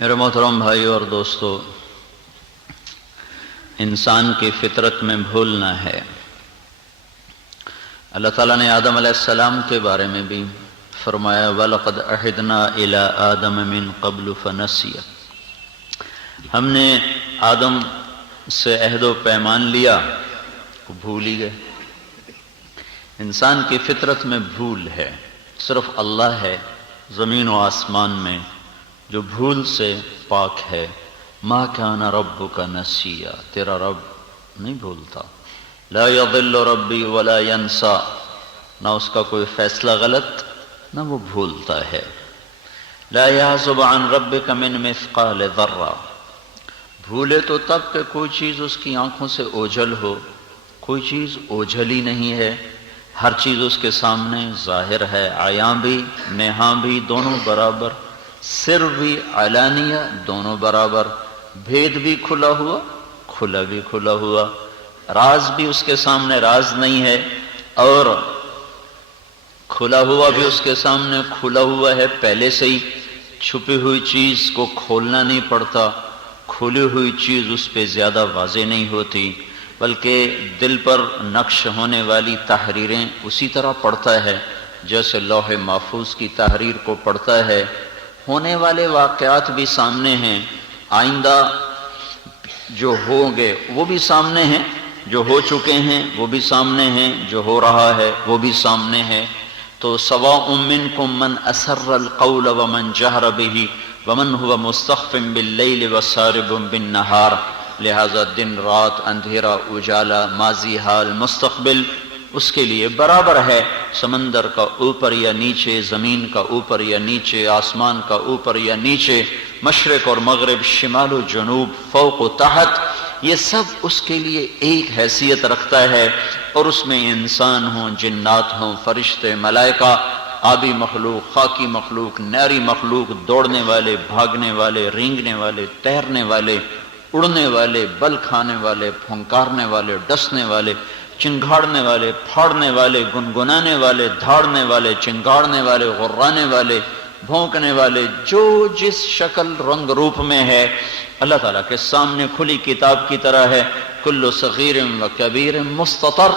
میرے محترم بھائی اور دوستو، انسان کی فطرت میں بھولنا ہے۔ اللہ تعالیٰ نے آدم علیہ السلام کے بارے میں بھی فرمایا وَلَقَدْ أَحِدْنَا إِلَىٰ آدَمَ مِن قَبْلُ فَنَسِيَ، ہم نے آدم سے عہد و پیمان لیا، وہ بھول ہی گئے۔ انسان کی فطرت میں بھول ہے، صرف اللہ ہے زمین و آسمان میں جو بھول سے پاک ہے۔ مَا كَانَ رَبُّكَ نَسِيًّا، تیرا رب نہیں بھولتا۔ لا يضل ربی ولا ينسى، نہ اس کا کوئی فیصلہ غلط نہ وہ بھولتا ہے۔ لا يعزب عن ربك من مثقال ذرہ، بھولے تو تب کہ کوئی چیز اس کی آنکھوں سے اوجھل ہو، کوئی چیز اوجھل ہی نہیں ہے، ہر چیز اس کے سامنے ظاہر ہے، عیاں بھی نہاں بھی دونوں برابر، سر بھی علانیہ دونوں برابر، بھید بھی کھلا ہوا کھلا بھی کھلا ہوا، راز بھی اس کے سامنے راز نہیں ہے اور کھلا ہوا بھی اس کے سامنے کھلا ہوا ہے پہلے سے ہی۔ چھپی ہوئی چیز کو کھولنا نہیں پڑتا، کھلی ہوئی چیز اس پہ زیادہ واضح نہیں ہوتی، بلکہ دل پر نقش ہونے والی تحریریں اسی طرح پڑھتا ہے جیسے لوح محفوظ کی تحریر کو پڑھتا ہے۔ ہونے والے واقعات بھی سامنے ہیں، آئندہ جو ہوں گے وہ بھی سامنے ہیں، جو ہو چکے ہیں وہ بھی سامنے ہیں، جو ہو رہا ہے وہ بھی سامنے ہے۔ تو سواء منکم من اسر القول ومن جہر بہ ومن هو مستخف باللیل وسارب بالنہار، لہذا دن رات، اندھیرا اجالا، ماضی حال مستقبل اس کے لیے برابر ہے۔ سمندر کا اوپر یا نیچے، زمین کا اوپر یا نیچے، آسمان کا اوپر یا نیچے، مشرق اور مغرب، شمال و جنوب، فوق و تحت، یہ سب اس کے لیے ایک حیثیت رکھتا ہے۔ اور اس میں انسان ہوں، جنات ہوں، فرشتے، ملائکہ، آبی مخلوق، خاکی مخلوق، ناری مخلوق، دوڑنے والے، بھاگنے والے، رینگنے والے، تیرنے والے، اڑنے والے، بل کھانے والے، پھنکارنے والے، ڈسنے والے، چنگھاڑنے والے، پھاڑنے والے، گنگنانے والے، دھاڑنے والے، چنگاڑنے والے، غرانے والے، بھونکنے والے، جو جس شکل رنگ روپ میں ہے، اللہ تعالیٰ کے سامنے کھلی کتاب کی طرح ہے۔ کل صغیر و کبیر مستطر،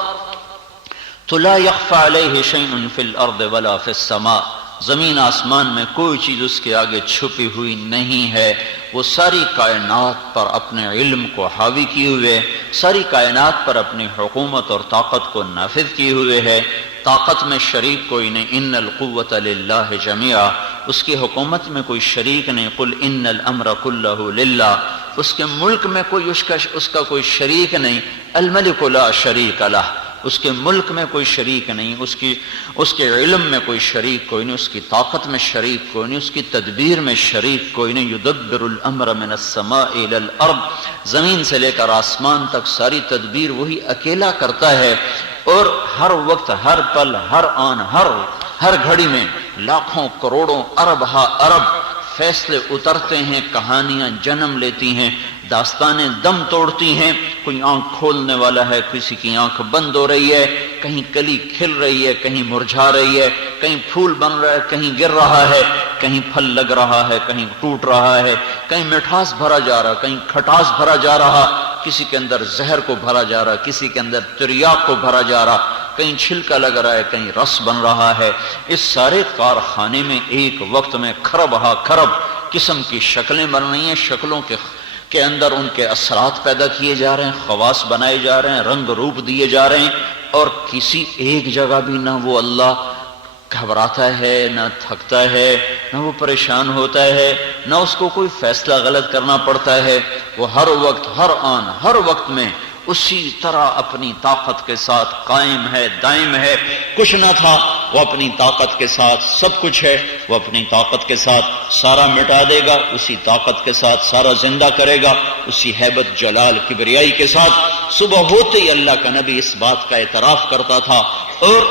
تو لا يخفى علیہ شیء فی الارض ولا فی السماء، زمین آسمان میں کوئی چیز اس کے آگے چھپی ہوئی نہیں ہے۔ وہ ساری کائنات پر اپنے علم کو حاوی کیے ہوئے، ساری کائنات پر اپنی حکومت اور طاقت کو نافذ کیے ہوئے ہے۔ طاقت میں شریک کوئی نہیں، ان القوۃ للہ جمیعا، اس کی حکومت میں کوئی شریک نہیں، قل ان الامر کلہ للہ، اس کے ملک میں کوئی اس کا کوئی شریک نہیں، الملک لا شریک لہ، اس کے ملک میں کوئی شریک نہیں، اس کے علم میں کوئی شریک کوئی نہیں، اس کی طاقت میں شریک کوئی نہیں، اس کی تدبیر میں شریک کوئی نہیں۔ یدبر الامر من السماء الى الارض، زمین سے لے کر آسمان تک ساری تدبیر وہی اکیلا کرتا ہے۔ اور ہر وقت، ہر پل، ہر آن، ہر گھڑی میں لاکھوں کروڑوں ارب ہا ارب فیصلے اترتے ہیں، کہانیاں جنم لیتی ہیں، داستانیں دم توڑتی ہیں۔ کوئی آنکھ کھولنے والا ہے، کسی کی آنکھ بند ہو رہی ہے، کہیں کلی کھل رہی ہے، کہیں مرجھا رہی ہے، کہیں پھول بن رہا ہے، کہیں گر رہا ہے، کہیں پھل لگ رہا ہے، کہیں ٹوٹ رہا ہے، کہیں مٹھاس بھرا جا رہا، کہیں کھٹاس بھرا جا رہا، کسی کے اندر زہر کو بھرا جا رہا، کسی کے اندر تریاق کو بھرا جا رہا، کہیں چھلکا لگ رہا ہے، کہیں رس بن رہا ہے۔ اس سارے کارخانے میں ایک وقت میں کھرب ہا کھرب قسم کی شکلیں بن رہی ہیں، شکلوں کے اندر ان کے اثرات پیدا کیے جا رہے ہیں، خواص بنائے جا رہے ہیں، رنگ روپ دیے جا رہے ہیں، اور کسی ایک جگہ بھی نہ وہ اللہ گھبراتا ہے، نہ تھکتا ہے، نہ وہ پریشان ہوتا ہے، نہ اس کو کوئی فیصلہ غلط کرنا پڑتا ہے۔ وہ ہر وقت، ہر آن، ہر وقت میں اسی طرح اپنی طاقت کے ساتھ قائم ہے، دائم ہے۔ کچھ نہ تھا، وہ اپنی طاقت کے ساتھ سب کچھ ہے، وہ اپنی طاقت کے ساتھ سارا مٹا دے گا، اسی طاقت کے ساتھ سارا زندہ کرے گا، اسی ہیبت جلال کبریائی کے ساتھ۔ صبح ہوتے ہی اللہ کا نبی اس بات کا اعتراف کرتا تھا اور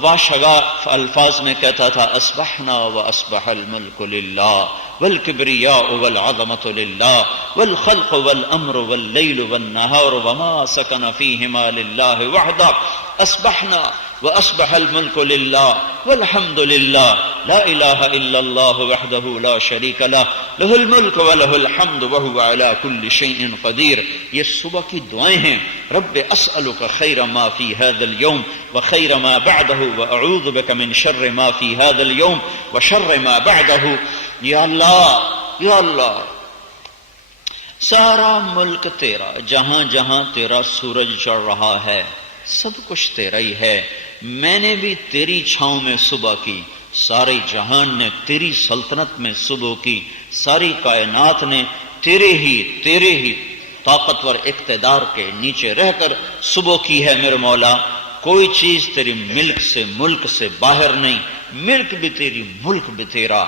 واشگاف الفاظ میں کہتا تھا اصبحنا واصبح الملک للہ والکبریاء والعظمت للہ والخلق والامر واللیل والنہار وما سکن فیہما للہ وحدہ۔ اصبحنا، وأصبح الملك لله والحمد لله لا إله إلا الله وحده لا شريك له له الملك وله الحمد وهو على كل شيء قدير. یہ صبح کی دعائیں ہیں. رب أسألك خير ما في هذا اليوم وخير ما بعده وأعوذ بك من شر ما في هذا اليوم وشر ما بعده. یا اللہ سارا ملک تیرا، جہاں جہاں تیرا سورج چڑھ رہا ہے سب کچھ تیرا ہی ہے. میں نے بھی تیری چھاؤں میں صبح کی، سارے جہان نے تیری سلطنت میں صبح کی، ساری کائنات نے تیرے ہی طاقتور اقتدار کے نیچے رہ کر صبح کی ہے. میرے مولا کوئی چیز تیری ملک سے باہر نہیں. ملک بھی تیری، ملک بھی تیرا.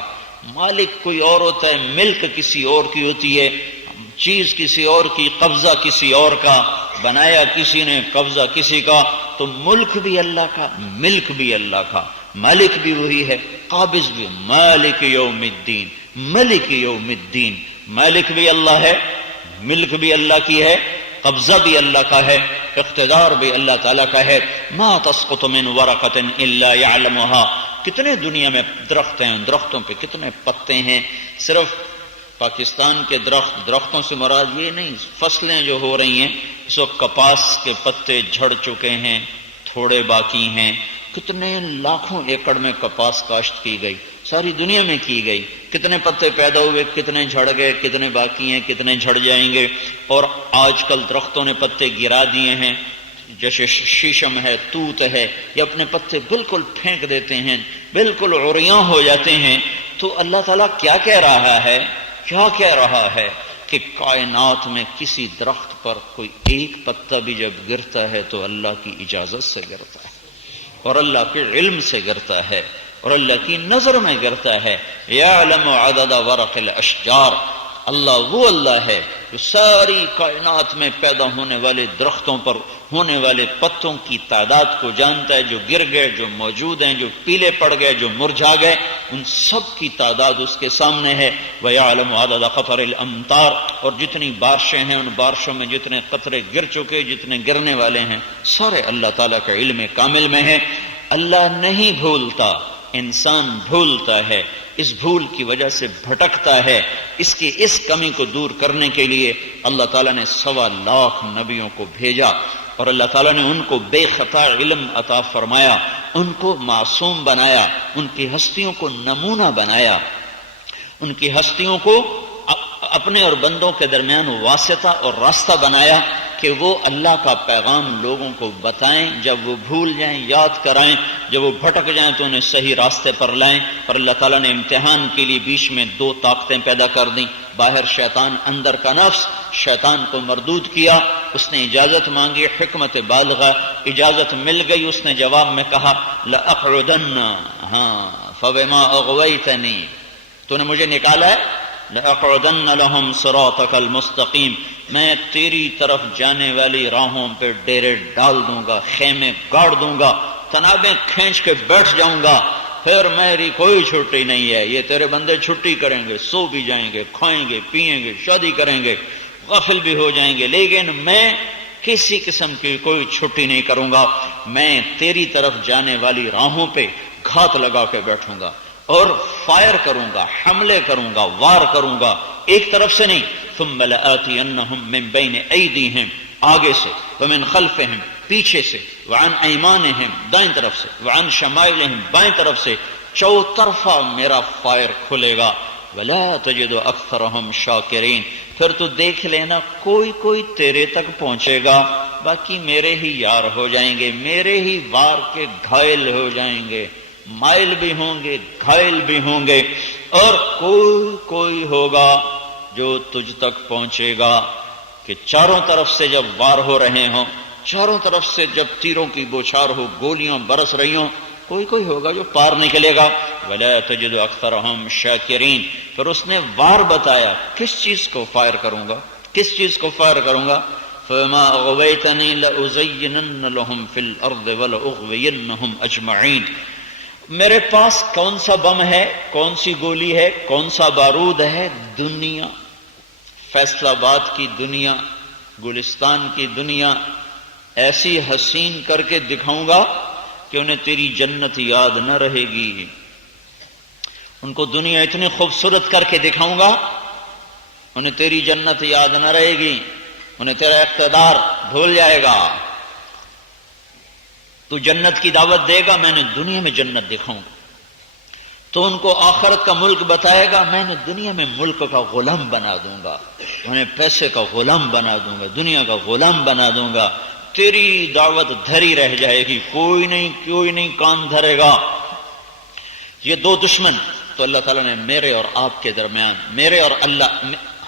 مالک کوئی اور ہوتا ہے، ملک کسی اور کی ہوتی ہے، چیز کسی اور کی، قبضہ کسی اور کا، بنایا کسی نے، قبضہ کسی کا. تو ملک بھی اللہ کا، ملک بھی اللہ کا، مالک بھی وہی ہے، قابض بھی. مالک یوم الدین، ملک یوم الدین. مالک بھی اللہ ہے، ملک بھی اللہ کی ہے، قبضہ بھی اللہ کا ہے، اقتدار بھی اللہ تعالیٰ کا ہے. ما تسقط من ورقۃ الا يعلمها. کتنے دنیا میں درخت ہیں، درختوں پہ کتنے پتے ہیں. صرف پاکستان کے درختوں سے مراد یہ نہیں، فصلیں جو ہو رہی ہیں اس وقت کپاس کے پتے جھڑ چکے ہیں، تھوڑے باقی ہیں. کتنے لاکھوں ایکڑ میں کپاس کاشت کی گئی، ساری دنیا میں کی گئی. کتنے پتے پیدا ہوئے، کتنے جھڑ گئے، کتنے باقی ہیں، کتنے جھڑ جائیں گے. اور آج کل درختوں نے پتے گرا دیے ہیں، جیسے شیشم ہے، توت ہے، یہ اپنے پتے بالکل پھینک دیتے ہیں، بالکل عریاں ہو جاتے ہیں. تو اللہ تعالیٰ کیا کہہ رہا ہے کہ کائنات میں کسی درخت پر کوئی ایک پتا بھی جب گرتا ہے تو اللہ کی اجازت سے گرتا ہے، اور اللہ کے علم سے گرتا ہے، اور اللہ کی نظر میں گرتا ہے. یعلم عدد ورق الاشجار. اللہ ہے جو ساری کائنات میں پیدا ہونے والے درختوں پر ہونے والے پتوں کی تعداد کو جانتا ہے، جو گر گئے، جو موجود ہیں، جو پیلے پڑ گئے، جو مرجھا گئے، ان سب کی تعداد اس کے سامنے ہے. وَيَعْلَمُ عَدَدَ قَطَرِ الْأَمْطَارِ. اور جتنی بارشیں ہیں، ان بارشوں میں جتنے قطرے گر چکے، جتنے گرنے والے ہیں، سارے اللہ تعالیٰ کے علم کامل میں ہیں. اللہ نہیں بھولتا، انسان بھولتا ہے، اس بھول کی وجہ سے بھٹکتا ہے. اس کی اس کمی کو دور کرنے کے لیے اللہ تعالیٰ نے 1.25 لاکھ نبیوں کو بھیجا، اور اللہ تعالیٰ نے ان کو بے خطا علم عطا فرمایا، ان کو معصوم بنایا، ان کی ہستیوں کو نمونہ بنایا، ان کی ہستیوں کو اپنے اور بندوں کے درمیان واسطہ اور راستہ بنایا کہ وہ اللہ کا پیغام لوگوں کو بتائیں. جب وہ بھول جائیں یاد کرائیں، جب وہ بھٹک جائیں تو انہیں صحیح راستے پر لائیں. اور اللہ تعالیٰ نے امتحان کے لیے بیچ میں 2 طاقتیں پیدا کر دیں، باہر شیطان، اندر کا نفس. شیطان کو مردود کیا، اس نے اجازت مانگی، حکمت بالغہ، اجازت مل گئی. اس نے جواب میں کہا لأقعدن فبما اغویتنی، تو نے مجھے نکالا ہے، لأقعدن لهم صراطك المستقیم، میں تیری طرف جانے والی راہوں پہ ڈیرے ڈال دوں گا، خیمے گاڑ دوں گا، تنابیں کھینچ کے بیٹھ جاؤں گا، پھر میری کوئی چھٹی نہیں ہے. یہ تیرے بندے چھٹی کریں گے، سو بھی جائیں گے، کھائیں گے، پیئیں گے، شادی کریں گے، غافل بھی ہو جائیں گے، لیکن میں کسی قسم کی کوئی چھٹی نہیں کروں گا. میں تیری طرف جانے والی راہوں پہ گھات لگا کے بیٹھوں گا اور فائر کروں گا، حملے کروں گا، وار کروں گا، ایک طرف سے نہیں. ثم لآتینہم من بین ایدیہم، آگے سے، ومن خلفہم، پیچھے سے، وعن ایمانہم، دائیں طرف سے، وعن شمائلہم، بائیں طرف سے، چوطرفہ میرا فائر کھلے گا. ولا تجد اکثرہم شاکرین، پھر تو دیکھ لینا کوئی تیرے تک پہنچے گا، باقی میرے ہی یار ہو جائیں گے، میرے ہی وار کے گھائل ہو جائیں گے، مائل بھی ہوں گے، گھائل بھی ہوں گے. اور کوئی ہوگا جو تجھ تک پہنچے گا کہ چاروں طرف سے جب وار ہو رہے ہوں، چاروں طرف سے جب تیروں کی بوچھار ہو، گولیاں برس رہی ہوں، کوئی ہوگا جو پار نکلے گا. ولا تجد اکثرہم شاکرین، پھر اس نے وار بتایا کس چیز کو فائر کروں گا، کس چیز کو فائر کروں گا. فما اغویتنی لأزینن لهم فی الارض ولأغوینہم اجمعین. میرے پاس کون سا بم ہے، کون سی گولی ہے، کون سا بارود ہے؟ دنیا، فیصل آباد کی دنیا، گلستان کی دنیا ایسی حسین کر کے دکھاؤں گا کہ انہیں تیری جنت یاد نہ رہے گی، ان کو دنیا اتنی خوبصورت کر کے دکھاؤں گا انہیں تیری جنت یاد نہ رہے گی، انہیں تیرا اقتدار بھول جائے گا۔ تو جنت کی دعوت دے گا، میں نے دنیا میں جنت دکھاؤں گا، تو ان کو آخرت کا ملک بتائے گا، میں نے دنیا میں ملک کا غلام بنا دوں گا، انہیں پیسے کا غلام بنا دوں گا، دنیا کا غلام بنا دوں گا، تیری دعوت دھری رہ جائے گی، کوئی نہیں کان دھرے گا۔ یہ دو دشمن تو اللہ تعالیٰ نے میرے اور آپ کے درمیان، میرے اور اللہ،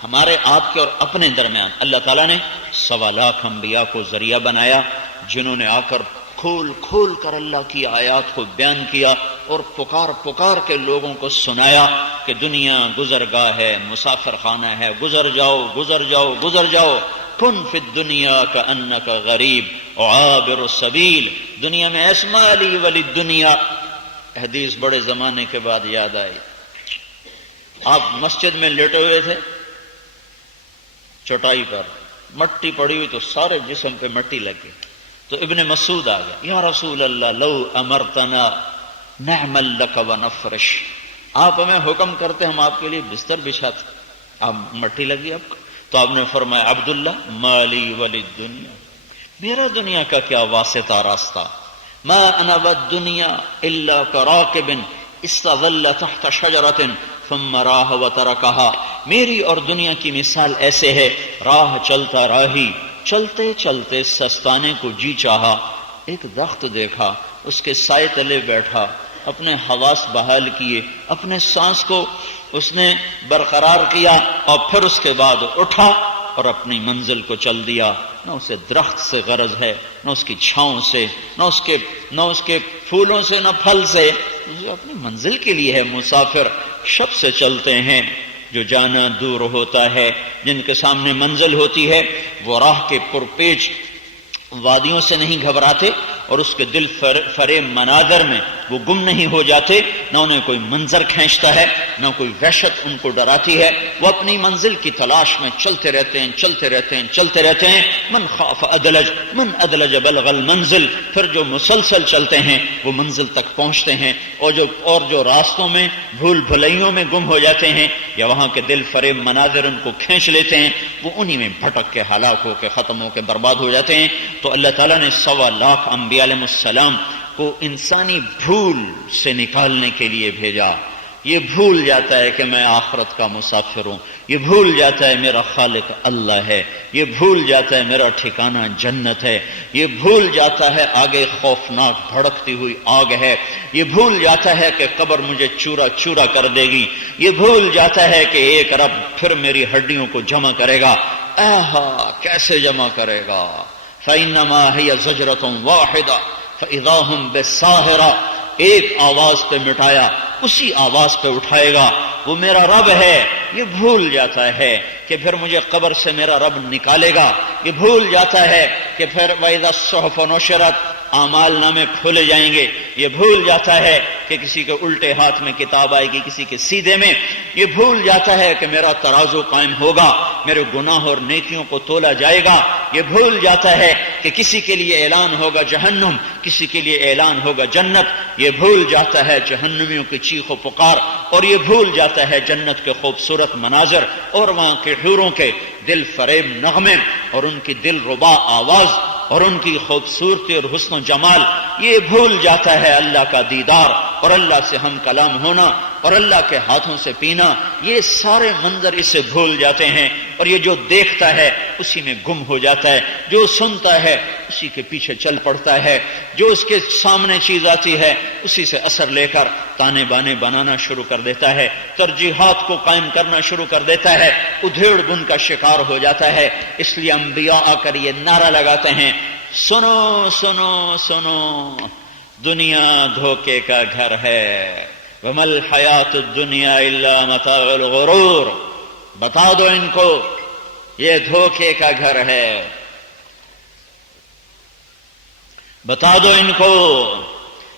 ہمارے آپ کے اور اپنے درمیان اللہ تعالیٰ نے 1.25 لاکھ انبیاء کو ذریعہ بنایا، جنہوں نے آ کر کھول کر اللہ کی آیات کو بیان کیا اور پکار کے لوگوں کو سنایا کہ دنیا گزرگاہ ہے، مسافر خانہ ہے، گزر جاؤ، کن فی الدنیا کأنک غریب وعابر السبیل، دنیا میں اسما لی ولی دنیا۔ حدیث بڑے زمانے کے بعد یاد آئی، آپ مسجد میں لیٹے ہوئے تھے چوٹائی پر، مٹی پڑی ہوئی تو سارے جسم پہ مٹی لگی، تو ابن مسعود آ گیا، یا رسول اللہ لو امرتنا نعمل لک ونفرش، آپ ہمیں حکم کرتے ہم آپ کے لیے بستر بچھاتے، آپ مٹی لگی آپ کو، تو آپ نے فرمایا عبداللہ مالی ولی دنیا، میرا دنیا کا کیا واسطہ راستہ، ما انا والدنیا الا کراکب استظل تحت شجرۃ ثم راہ وترکها، میری اور دنیا کی مثال ایسے ہے، راہ چلتا راہی چلتے چلتے سستانے کو جی چاہا، ایک درخت دیکھا، اس کے سائے تلے بیٹھا، اپنے حواس بحال کیے، اپنے سانس کو اس نے برقرار کیا، اور پھر اس کے بعد اٹھا اور اپنی منزل کو چل دیا۔ نہ اسے درخت سے غرض ہے، نہ اس کی چھاؤں سے، نہ اس کے پھولوں سے، نہ پھل سے، اسے اپنی منزل کے لیے ہے۔ مسافر شب سے چلتے ہیں، جو جانا دور ہوتا ہے، جن کے سامنے منزل ہوتی ہے، وہ راہ کے پرپیچ وادیوں سے نہیں گھبراتے، اور اس کے دل فریب مناظر میں وہ گم نہیں ہو جاتے، نہ انہیں کوئی منظر کھینچتا ہے، نہ کوئی وحشت ان کو ڈراتی ہے، وہ اپنی منزل کی تلاش میں چلتے رہتے ہیں۔ من خاف ادلج، من ادلج بلغ المنزل، پھر جو مسلسل چلتے ہیں وہ منزل تک پہنچتے ہیں، اور جو راستوں میں بھول بھلائیوں میں گم ہو جاتے ہیں یا وہاں کے دل فریب مناظر ان کو کھینچ لیتے ہیں، وہ انہی میں بھٹک کے ہلاک ہو کے ختم ہو کے برباد ہو جاتے ہیں۔ تو اللہ تعالیٰ نے 1.25 لاکھ انبیاء علیہ السلام کو انسانی بھول سے نکالنے کے لیے بھیجا۔ یہ بھول جاتا ہے کہ میں آخرت کا مسافر ہوں، یہ بھول جاتا ہے میرا خالق اللہ ہے، یہ بھول جاتا ہے میرا ٹھکانہ جنت ہے، یہ بھول جاتا ہے آگے خوفناک بھڑکتی ہوئی آگ ہے، یہ بھول جاتا ہے کہ قبر مجھے چورا چورا کر دے گی، یہ بھول جاتا ہے کہ ایک رب پھر میری ہڈیوں کو جمع کرے گا۔ آہا کیسے جمع کرے گا؟ فَإِنَّمَا هِيَ زَجْرَةٌ وَاحِدَةٌ فَإِذَا هُمْ بِالسَّاهِرَةِ، ایک آواز پہ مٹایا، اسی آواز پہ اٹھائے گا، وہ میرا رب ہے۔ یہ بھول جاتا ہے کہ پھر مجھے قبر سے میرا رب نکالے گا، یہ بھول جاتا ہے کہ پھر وَإِذَا الصُّحُفُ نُشِرَتْ، اعمال نامے کھولے جائیں گے، یہ بھول جاتا ہے کہ کسی کے الٹے ہاتھ میں کتاب آئے گی، کسی کے سیدھے میں، یہ بھول جاتا ہے کہ میرا ترازو قائم ہوگا، میرے گناہ اور نیکیوں کو تولا جائے گا، یہ بھول جاتا ہے کہ کسی کے لیے اعلان ہوگا جہنم، کسی کے لیے اعلان ہوگا جنت، یہ بھول جاتا ہے جہنمیوں کی چیخ و پکار، اور یہ بھول جاتا ہے جنت کے خوبصورت مناظر اور وہاں کے حوروں کے دل فریب نغمے اور ان کی دل ربا آواز اور ان کی خوبصورتی اور حسن و جمال، یہ بھول جاتا ہے اللہ کا دیدار اور اللہ سے ہم کلام ہونا اور اللہ کے ہاتھوں سے پینا، یہ سارے منظر اسے بھول جاتے ہیں، اور یہ جو دیکھتا ہے اسی میں گم ہو جاتا ہے، جو سنتا ہے اسی کے پیچھے چل پڑتا ہے، جو اس کے سامنے چیز آتی ہے اسی سے اثر لے کر تانے بانے بنانا شروع کر دیتا ہے، ترجیحات کو قائم کرنا شروع کر دیتا ہے، ادھیڑ بن کا شکار ہو جاتا ہے۔ اس لیے انبیاء آ کر یہ نعرہ لگاتے ہیں، سنو سنو سنو، دنیا دھوکے کا گھر ہے، وَمَا الْحَيَاةُ الدُّنْيَا إِلَّا مَتَاعُ الْغُرُورِ، بتا دو ان کو یہ دھوکے کا گھر ہے، بتا دو ان کو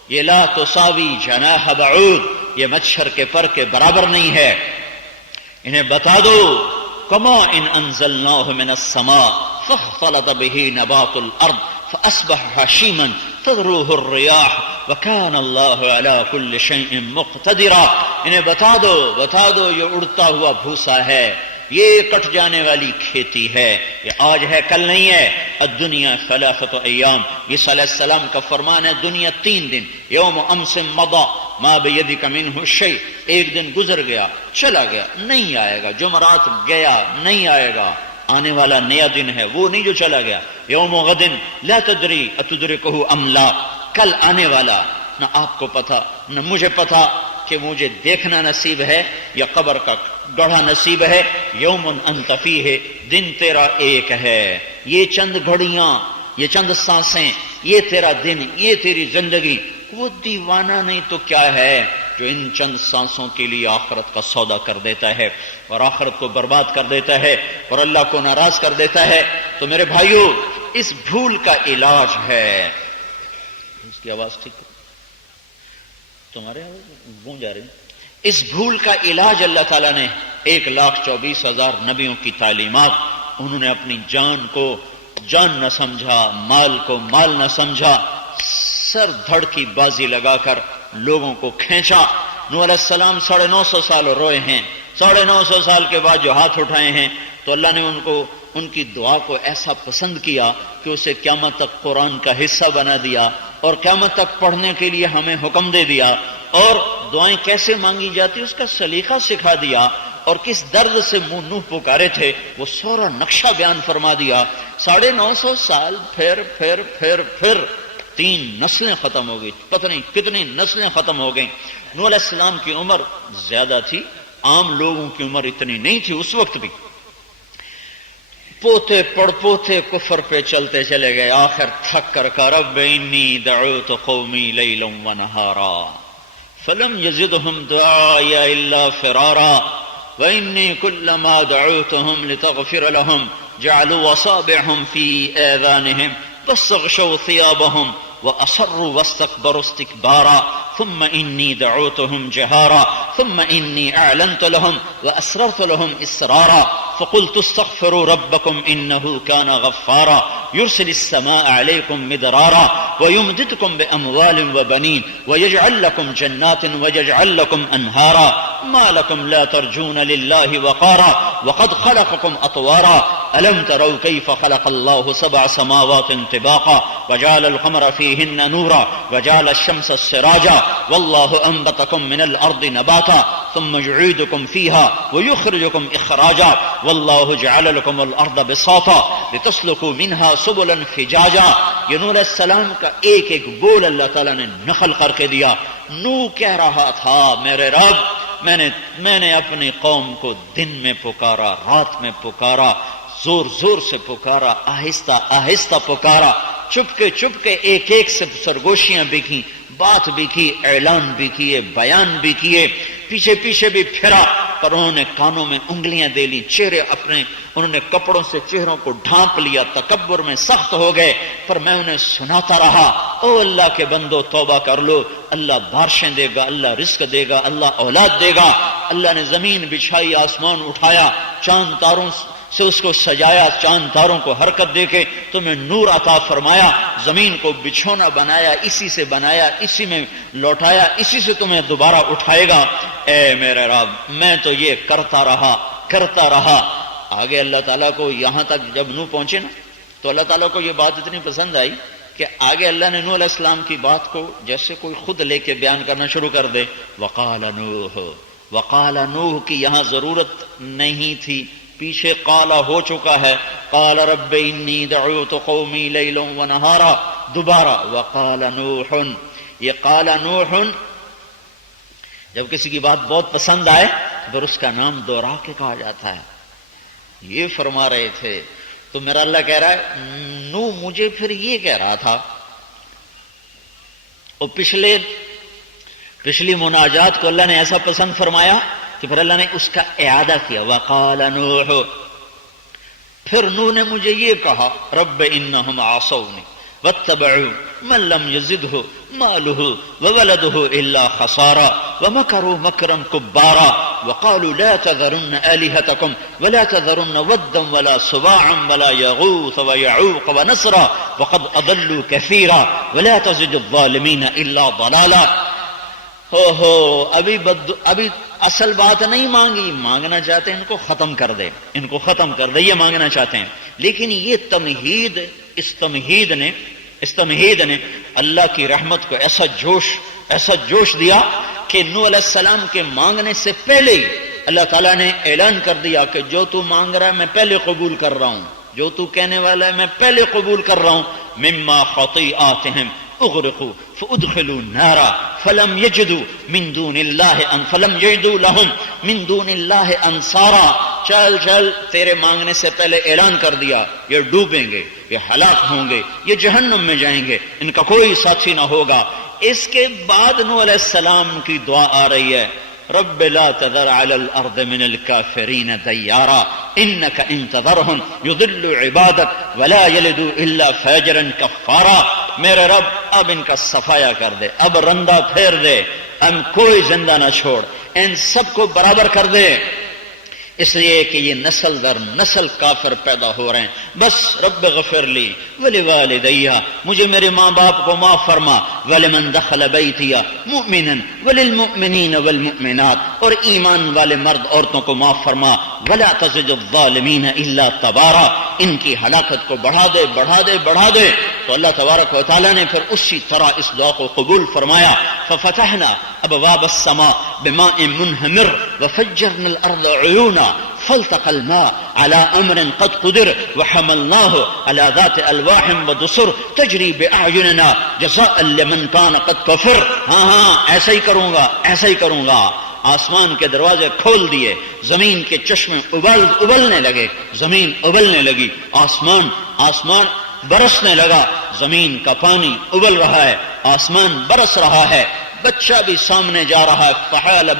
یہ لا تساوی جناح بعود، یہ مچھر کے پر کے برابر نہیں ہے، انہیں بتا دو كما إن أنزلناه من السماء فاختلط به نبات الأرض فأصبح هشيما تذروه الرياح وكان الله على كل شيء مقتدرا. انہیں بتا دو یہ اڑتا ہوا بھوسا ہے، یہ کٹ جانے والی کھیتی ہے، یہ آج ہے کل نہیں ہے. الدنیا ثلاثة ایام، یہ صلی اللہ علیہ وسلم کا فرمان ہے، دنیا 3 دن. یوم امس مضى ما بیدک منہ شیء، ایک دن گزر گیا چلا گیا نہیں آئے گا. جمعرات گیا نہیں آئے گا، آنے والا نیا دن ہے وہ نہیں جو چلا گیا. یوم غد لا تدری اتدرکہ ام لا، کل آنے والا نہ آپ کو پتا نہ مجھے پتا کہ مجھے دیکھنا نصیب ہے یا قبر کا گڑھا نصیب ہے. یوم انت فیہ، دن تیرا ایک ہے، یہ چند گھڑیاں، یہ چند سانسیں، یہ تیرا دن، یہ تیری زندگی. وہ دیوانہ نہیں تو کیا ہے جو ان چند سانسوں کے لیے آخرت کا سودا کر دیتا ہے اور آخرت کو برباد کر دیتا ہے اور اللہ کو ناراض کر دیتا ہے. تو میرے بھائیو، اس بھول کا علاج ہے. اس کی آواز ٹھیک ہے؟ تمہارے گونج جا رہی. اس بھول کا علاج اللہ تعالیٰ نے 1,24,000 نبیوں کی تعلیمات، انہوں نے اپنی جان کو جان نہ سمجھا، مال کو مال نہ سمجھا، سر دھڑ کی بازی لگا کر لوگوں کو کھینچا. نوح علیہ السلام 950 سال روئے ہیں، 950 سال کے بعد جو ہاتھ اٹھائے ہیں تو اللہ نے ان کی دعا کو ایسا پسند کیا کہ اسے قیامت تک قرآن کا حصہ بنا دیا اور قیامت تک پڑھنے کے لیے ہمیں حکم دے دیا اور دعائیں کیسے مانگی جاتی اس کا سلیقہ سکھا دیا اور کس درد سے منہ نوح پکارے تھے وہ سورا نقشہ بیان فرما دیا. 950 سال پھر 3 نسلیں ختم ہو گئی، پتہ نہیں کتنی نسلیں ختم ہو گئیں. نوح علیہ السلام کی عمر زیادہ تھی، عام لوگوں کی عمر اتنی نہیں تھی اس وقت بھی. پوتے پڑ پوتے کفر پہ چلتے چلے گئے، آخر تھک کر کہا رب انی دعوت قومی لیلا ونہارا فلم یزدہم دعائی الا فرارا وانی کلما دعوتہم لتغفر لہم جعلوا اصابعہم فی آذانہم واستغشوا ثيابهم وأصروا واستكبروا استكبارا ثم إني دعوتهم جهارا ثم إني أعلنت لهم وأسررت لهم إسرارا فقلت استغفروا ربكم إنه كان غفارا يرسل السماء عليكم مدرارا ويمددكم بأموال وبنين ويجعل لكم جنات ويجعل لكم أنهارا ما لكم لا ترجون لله وقارا وقد خلقكم أطوارا ألم تروا كيف خلق الله 7 سماوات طباقا وجعل القمر فيهن نورا وجعل الشمس سراجا والله أنبتكم من الأرض نباتا ثم يعيدكم فيها ويخرجكم إخراجا والله جعل لكم الأرض بساطا لتسلكوا منها سبلا فجاجا. یہ نوح علیہ السلام کا ایک ایک بول اللہ تعالیٰ نے نقل کر کے دیا. نوح کہہ رہا تھا میرے رب میں نے اپنی قوم کو دن میں پکارا، رات میں پکارا، زور زور سے پکارا، آہستہ آہستہ پکارا، چپ کے ایک ایک سے سرگوشیاں بھی کی، بات بھی کی، اعلان بھی کیے، بیان بھی کیے، پیچھے پیچھے بھی پھرا، پر انہوں نے کانوں میں انگلیاں دے لی، چہرے اپنے انہوں نے کپڑوں سے چہروں کو ڈھانپ لیا، تکبر میں سخت ہو گئے. پر میں انہیں سناتا رہا، او اللہ کے بندو توبہ کر لو، اللہ بارشیں دے گا، اللہ رزق دے گا، اللہ اولاد دے گا. اللہ نے زمین بچھائی، آسمان اٹھایا، چاند تاروں سے اس کو سجایا، چاند تاروں کو حرکت دے کے تمہیں نور عطا فرمایا، زمین کو بچھونا بنایا، اسی سے بنایا، اسی میں لوٹایا، اسی سے تمہیں دوبارہ اٹھائے گا. اے میرے رب میں تو یہ کرتا رہا. آگے اللہ تعالیٰ کو یہاں تک جب نوح پہنچے نا تو اللہ تعالیٰ کو یہ بات اتنی پسند آئی کہ آگے اللہ نے نوح علیہ السلام کی بات کو جیسے کوئی خود لے کے بیان کرنا شروع کر دے. وقال نوح کی یہاں ضرورت نہیں تھی، پیچھے قالا ہو چکا ہے. قال رب انی دعوت قومی لیلا ونہارا، دوبارہ وقال نوح. یہ قال نوح جب کسی کی بات بہت پسند آئے پھر اس کا نام دوہرا کے کہا جاتا ہے. یہ فرما رہے تھے تو میرا اللہ کہہ رہا ہے نوح مجھے پھر یہ کہہ رہا تھا. اور پچھلی مناجات کو اللہ نے ایسا پسند فرمایا کہ پھر اللہ نے اس کا اعادہ کیا. وقال نوح، پھر نوح نے مجھے یہ کہا رب انہم عصونی، واتبعوا من لم يزده ماله وولده إلا خسارا ومكروا مكرا كبارا وقالوا لا تذرن آلهتكم ولا تذرن ودا ولا سواعا ولا يغوث ويعوق ونسرا وقد أضلوا كثيرا ولا تزد الظالمين إلا ضلالا. ابھی اصل بات نہیں مانگی، مانگنا چاہتے ہیں ان کو ختم کر دے، ان کو ختم کر دے، یہ مانگنا چاہتے ہیں. لیکن یہ تمہید، اس تمہید نے اللہ کی رحمت کو ایسا جوش دیا کہ نوح علیہ السلام کے مانگنے سے پہلے ہی اللہ تعالیٰ نے اعلان کر دیا کہ جو تو مانگ رہا ہے میں پہلے قبول کر رہا ہوں، جو تو کہنے والا ہے میں پہلے قبول کر رہا ہوں. مما خطیئاتہم اغرقوا فادخلوا النار فلم يجدوا لهم من دون الله انصارا. چل تیرے مانگنے سے پہلے اعلان کر دیا یہ ڈوبیں گے، یہ ہلاک ہوں گے، یہ جہنم میں جائیں گے، ان کا کوئی ساتھی نہ ہوگا. اس کے بعد نوح علیہ السلام کی دعا آ رہی ہے، رب لا تذر على الارض من الكافرين ديارا انك ان تذرهم يضل عبادك ولا يلدوا الا فاجرا كفارا. میرے رب اب ان کا صفایا کر دے، اب رندہ پھیر دے، ان کوئی زندہ نہ چھوڑ، ان سب کو برابر کر دے. اس لیے کہ یہ نسل در نسل کافر پیدا ہو رہے ہیں. بس رب غفر لی ولوالدیہ، مجھے میرے ماں باپ کو معاف فرما، ولمن دخل بیتیا مؤمنا وللمؤمنین والمؤمنات، اور ایمان والے مرد عورتوں کو معاف فرما. ولا تزد الظالمین الا تبارا، ان کی ہلاکت کو بڑھا دے. تو اللہ تبارک و تعالیٰ نے پھر اسی طرح اس دعا کو قبول فرمایا. ففتحنا ابواب السماء بماء منہمر وفجرنا الارض عیونا فالتقى الماء على امر قد قدر وحملناه على ذات الواح ودسر تجري باعیننا جزاء لمن كان قد كفر. ہاں ایسا ہی کروں گا. آسمان کے دروازے کھول دیے، زمین کے چشمے ابلنے لگے، زمین ابلنے لگی، آسمان برسنے لگا، زمین کا پانی ابل رہا ہے، آسمان برس رہا ہے، بچہ بھی سامنے جا رہا ہے. وحال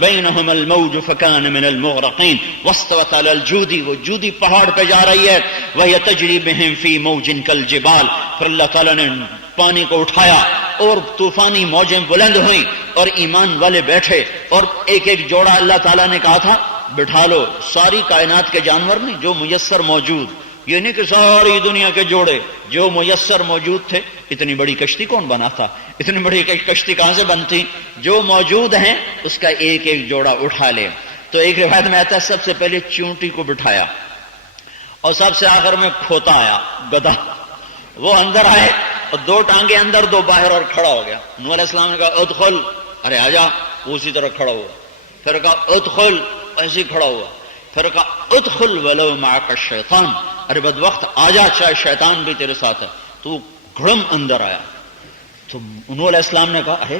بینہم الموج فکان من المغرقین واستوت علی الجودی، وہ جودی پہاڑ پہ جا رہی ہے. وہی تجری بہم فی موج کالجبال، پھر اللہ تعالیٰ نے پانی کو اٹھایا اور طوفانی موجیں بلند ہوئیں اور ایمان والے بیٹھے، اور ایک جوڑا اللہ تعالیٰ نے کہا تھا بٹھا لو. ساری کائنات کے جانور نہیں جو میسر موجود، یہ نہیں کہ ساری دنیا کے جوڑے جو میسر موجود تھے. اتنی بڑی کشتی کون بناتا؟ اتنی بڑی کشتی کہاں سے بنتی؟ جو موجود ہیں اس کا ایک جوڑا اٹھا لے. تو ایک روایت میں آتا ہے سب سے پہلے چونٹی کو بٹھایا اور سب سے آخر میں کھوتا آیا، گدھا. وہ اندر آئے اور دو ٹانگیں اندر دو باہر اور کھڑا ہو گیا. نوح علیہ السلام نے کہا ادخل، ارے آجا، اسی طرح کھڑا ہوا. پھر کہا ادخل، ایسے ہی کھڑا ہوا. پھر کہا ادخل ولو معک الشیطان، ارے بدبخت آجا چاہے شیطان بھی تیرے ساتھ ہے. تو گھڑم اندر آیا. تو نوح علیہ السلام نے کہا ارے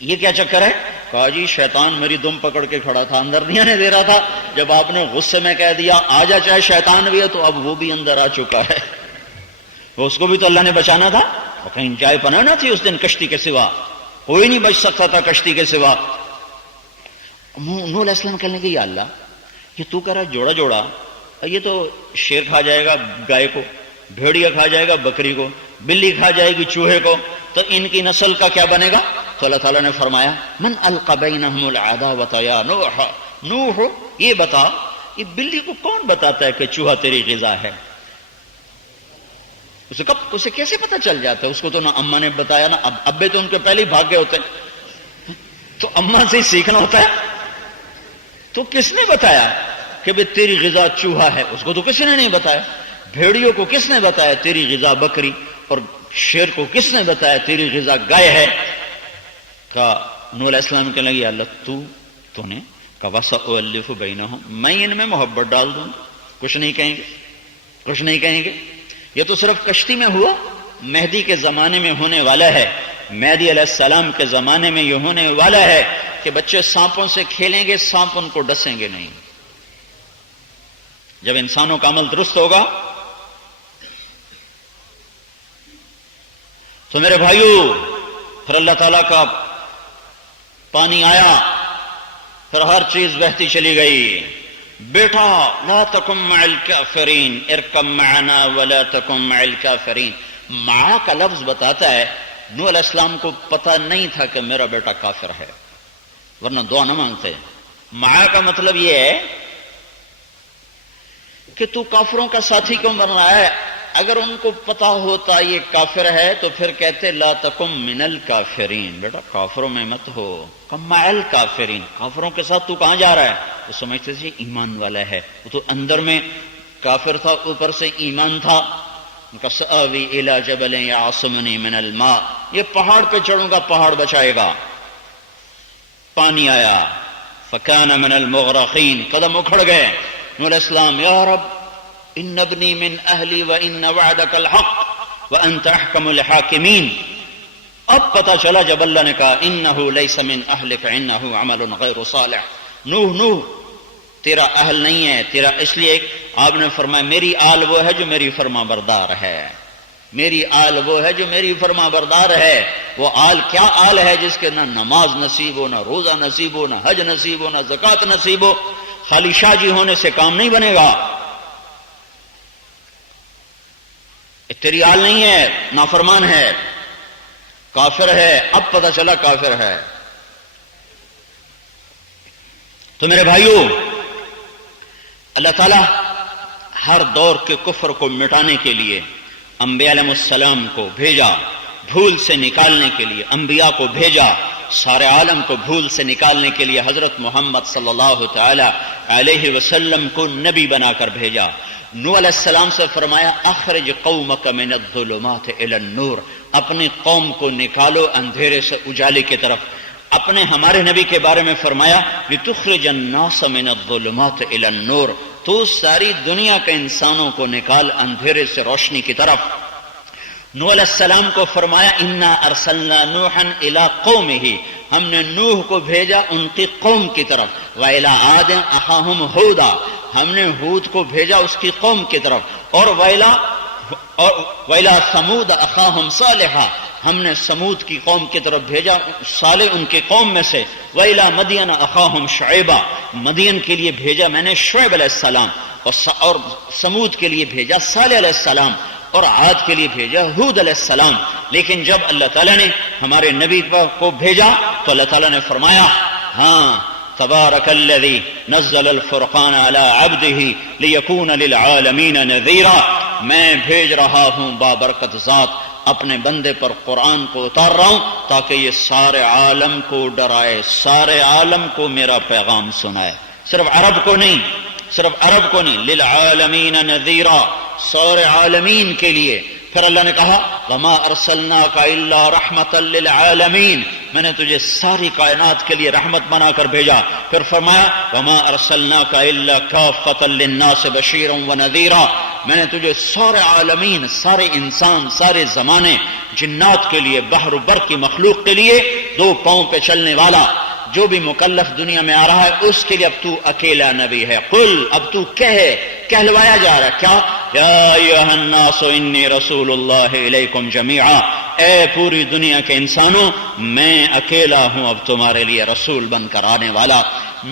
یہ کیا چکر ہے؟ کہا جی شیطان میری دم پکڑ کے کھڑا تھا، اندر نہیں آنے دے رہا تھا. جب آپ نے غصے میں کہہ دیا آجا چاہے شیطان بھی ہے تو اب وہ بھی اندر آ چکا ہے. وہ اس کو بھی تو اللہ نے بچانا تھا، اور کہیں جائے پناہ نہ تھی اس دن کشتی کے سوا، کوئی نہیں بچ سکتا تھا کشتی کے سوا. نوح علیہ السلام کہنے لگے یا اللہ یہ تو کہہ رہا جوڑا، یہ تو شیر کھا جائے گا گائے کو، بھیڑیا کھا جائے گا بکری کو، بلی کھا جائے گی چوہے کو، تو ان کی نسل کا کیا بنے گا؟ تو اللہ تعالیٰ نے فرمایا من القی بینہم العداوۃ یا نوح، یہ بتا یہ بلی کو کون بتاتا ہے کہ چوہا تیری غذا ہے؟ اسے کیسے پتہ چل جاتا ہے؟ اس کو تو نہ اماں نے بتایا نہ ابے تو ان کے پہلے ہی بھاگ گئے ہوتے ہیں، تو اماں سے ہی سیکھنا ہوتا ہے. تو کس نے بتایا کہ بھئی تیری غذا چوہا ہے؟ اس کو تو کسی نے نہیں بتایا. بھیڑیوں کو کس نے بتایا تیری غذا بکری؟ اور شیر کو کس نے بتایا تیری غذا گائے ہے؟ کہا نوح علیہ السلام کہنے لگے اللہ تو نے کہا وَسَأُؤَلِّفُ بَيْنَهُمْ، میں ان میں محبت ڈال دوں. کچھ نہیں کہیں گے. یہ تو صرف کشتی میں ہوا، مہدی کے زمانے میں ہونے والا ہے. مہدی علیہ السلام کے زمانے میں یہ ہونے والا ہے کہ بچے سانپوں سے کھیلیں گے، سانپ ان کو ڈسیں گے نہیں. جب انسانوں کا عمل درست ہوگا تو میرے بھائیو پھر اللہ تعالیٰ کا پانی آیا، پھر ہر چیز بہتی چلی گئی. بیٹا لا تکن مع الکافرین ارکب معنا ولا تکن مع الکافرین. مع کا لفظ بتاتا ہے نوح علیہ السلام کو پتہ نہیں تھا کہ میرا بیٹا کافر ہے، ورنہ دعا نہ مانگتے. مع کا مطلب یہ ہے کہ تو کافروں کا ساتھی کیوں بن رہا ہے؟ اگر ان کو پتا ہوتا یہ کافر ہے تو پھر کہتے لا تکم من الکافرین، بیٹا کافروں میں مت ہو. کم مع الکافرین، کافروں کے ساتھ تو کہاں جا رہا ہے؟ تو سمجھتے تھے ایمان والا ہے، وہ تو اندر میں کافر تھا، اوپر سے ایمان تھا. سآوی الی جبل یعصمنی من الماء، یہ پہاڑ پہ چڑھوں گا پہاڑ بچائے گا. پانی آیا فکان من المغرقین، قدم اکھڑ گئے. نوح علیہ السلام یا رب ان ابنی من اہلی وان وعدک الحق وانت احکم الحاکمین. اب پتا چلا جب اللہ نے کہا انہ لیس من اہلک انہ عمل غیر صالح، نوح تیرا اہل نہیں ہے تیرا. اس لیے آپ نے فرمایا میری آل وہ ہے جو میری فرما بردار ہے، میری آل وہ ہے جو میری فرما بردار ہے. وہ آل کیا آل ہے؟ جس کے نہ نماز نصیب ہو، نہ روزہ نصیب ہو، نہ حج نصیب ہو، نہ زکوٰۃ نصیب ہو. خالی شاہ جی ہونے سے کام نہیں بنے گا. تیری آل نہیں ہے، نافرمان ہے، کافر ہے. اب پتہ چلا کافر ہے. تو میرے بھائیوں، اللہ تعالی ہر دور کے کفر کو مٹانے کے لیے انبیاء علیہ السلام کو بھیجا، بھول سے نکالنے کے لیے انبیاء کو بھیجا، سارے عالم کو بھول سے نکالنے کے لیے حضرت محمد صلی اللہ تعالی علیہ وسلم کو نبی بنا کر بھیجا. نوح علیہ السلام سے فرمایا اخرج قومک من الظلمات الی النور، اپنی قوم کو نکالو اندھیرے سے اجالے کی طرف. اپنے ہمارے نبی کے بارے میں فرمایا لتخرج الناس من الظلمات الی النور، تو ساری دنیا کے انسانوں کو نکال اندھیرے سے روشنی کی طرف. نوح علیہ السلام کو فرمایا انا ارسلنا نوحا الی قومہ، ہم نے نوح کو بھیجا ان کی قوم کی طرف. وإلی عاد اخاہم ہودا، ہم نے ہود کو بھیجا اس کی قوم کی طرف. اور وإلی ثمود اخاہم صالحا، ہم نے سمود کی قوم کی طرف بھیجا صالح ان کی قوم میں سے. وإلی مدین اخاہم شعیبا، مدین کے لیے بھیجا میں نے شعیب علیہ السلام، اور سمود کے لیے بھیجا صالح علیہ السلام، اور عاد کے لیے بھیجا ہود علیہ السلام. لیکن جب اللہ تعالیٰ نے ہمارے نبی کو بھیجا تو اللہ تعالیٰ نے فرمایا ہاں تبارک الذی نزل الفرقان علی عبدہ لیکون للعالمین نذیرا، میں بھیج رہا ہوں بابرکت ذات، اپنے بندے پر قرآن کو اتار رہا ہوں تاکہ یہ سارے عالم کو ڈرائے، سارے عالم کو میرا پیغام سنائے. صرف عرب کو نہیں، صرف عرب کو نہیں، للعالمین نذیرا، سارے عالمین کے لیے. پھر اللہ نے کہا وما ارسلناک الا رحمتا للعالمین، میں نے تجھے ساری کائنات کے لیے رحمت بنا کر بھیجا. پھر فرمایا وما ارسلناک الا کافۃ للناس بشیرا ونذیرا، میں نے تجھے سارے عالمین، سارے انسان، سارے زمانے، جنات کے لیے، بحر و بر کی مخلوق کے لیے، دو پاؤں پہ چلنے والا جو بھی مکلف دنیا میں آ رہا ہے اس کے لیے اب تو اکیلا نبی ہے. قل، اب تو کہلوایا جا رہا ہے کیا؟ یا ایھا الناس انی رسول اللہ الیکم جمیعا، اے پوری دنیا کے انسانوں میں اکیلا ہوں اب تمہارے لیے رسول بن کر آنے والا.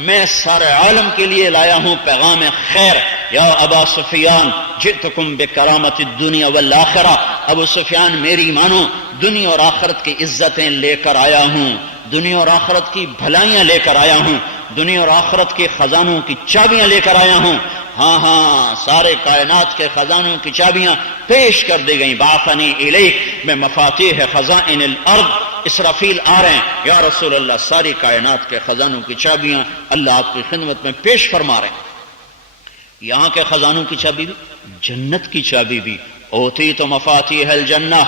میں سارے عالم کے لیے لایا ہوں پیغام خیر. یا ابا سفیان جئتکم بکرامت الدنیا والآخرہ، ابو سفیان میری مانو، دنیا اور آخرت کی عزتیں لے کر آیا ہوں، دنیا اور آخرت کی بھلائیاں لے کر آیا ہوں، دنیا اور آخرت کے خزانوں کی چابیاں لے کر آیا ہوں. ہاں سارے کائنات کے خزانوں کی چابیاں پیش کر دی گئیں. بعثنی الیک میں مفاتیح خزائن الارض، اسرافیل آ رہے ہیں یا رسول اللہ، ساری کائنات کے خزانوں کی چابیاں اللہ آپ کی خدمت میں پیش فرما رہے ہیں. یہاں کے خزانوں کی چابی بھی، جنت کی چابی بھی. اوتیت مفاتیح الجنہ،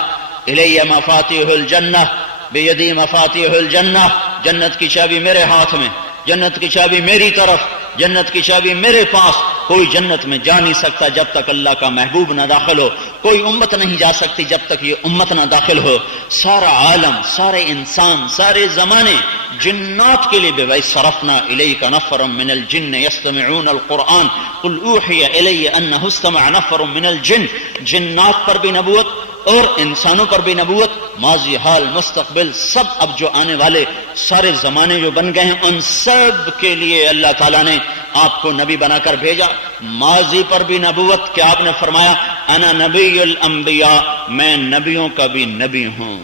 الی مفاتیح الجنہ، بیدی مفاتیح الجنہ، جنت کی چابی میرے ہاتھ میں، جنت کی چابی میری طرف، جنت کی چابی میرے پاس. کوئی جنت میں جا نہیں سکتا جب تک اللہ کا محبوب نہ داخل ہو، کوئی امت نہیں جا سکتی جب تک یہ امت نہ داخل ہو. سارا عالم، سارے انسان، سارے زمانے، جنات کے لیے بھی. وَإِصْرَفْنَا إِلَيْكَ نَفَرًا مِنَ الْجِنِّ يَسْتَمِعُونَ الْقُرْآنَ قُلْ أُوحِيَ إِلَيَّ أَنَّهُ اسْتَمَعَ نَفَرٌ مِنَ الْجِنِّ، جنات پر بھی نبوت اور انسانوں پر بھی نبوت، ماضی حال مستقبل سب اب جو آنے والے سارے زمانے جو بن گئے ہیں ان سب کے لیے اللہ تعالیٰ نے آپ کو نبی بنا کر بھیجا۔ ماضی پر بھی نبوت کہ آپ نے فرمایا انا نبی الانبیاء، میں نبیوں کا بھی نبی ہوں،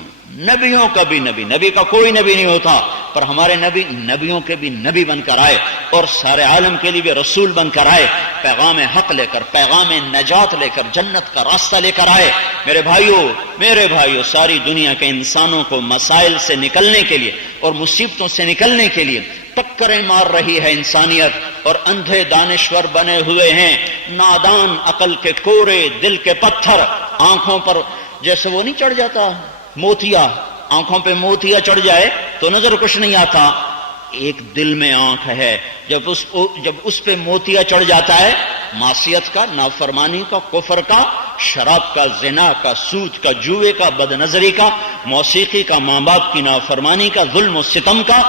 نبیوں کا بھی نبی، نبی کا کوئی نبی نہیں ہوتا پر ہمارے نبی نبیوں کے بھی نبی بن کر آئے اور سارے عالم کے لیے بھی رسول بن کر آئے، پیغام حق لے کر، پیغام نجات لے کر، جنت کا راستہ لے کر آئے۔ میرے بھائیوں ساری دنیا کے انسانوں کو مسائل سے نکلنے کے لیے اور مصیبتوں سے نکلنے کے لیے ٹکریں مار رہی ہے انسانیت، اور اندھے دانشور بنے ہوئے ہیں، نادان عقل کے کورے، دل کے پتھر، آنکھوں پر جیسے وہ نہیں چڑھ جاتا موتیا، آنکھوں پہ موتیا چڑھ جائے تو نظر کچھ نہیں آتا، ایک دل میں آنکھ ہے، جب اس پہ موتیا چڑھ جاتا ہے، معصیت کا، نافرمانی کا، کفر کا، شراب کا، زنا کا، سود کا، جوئے کا، بد نظری کا، موسیقی کا، ماں باپ کی نافرمانی کا، ظلم و ستم کا،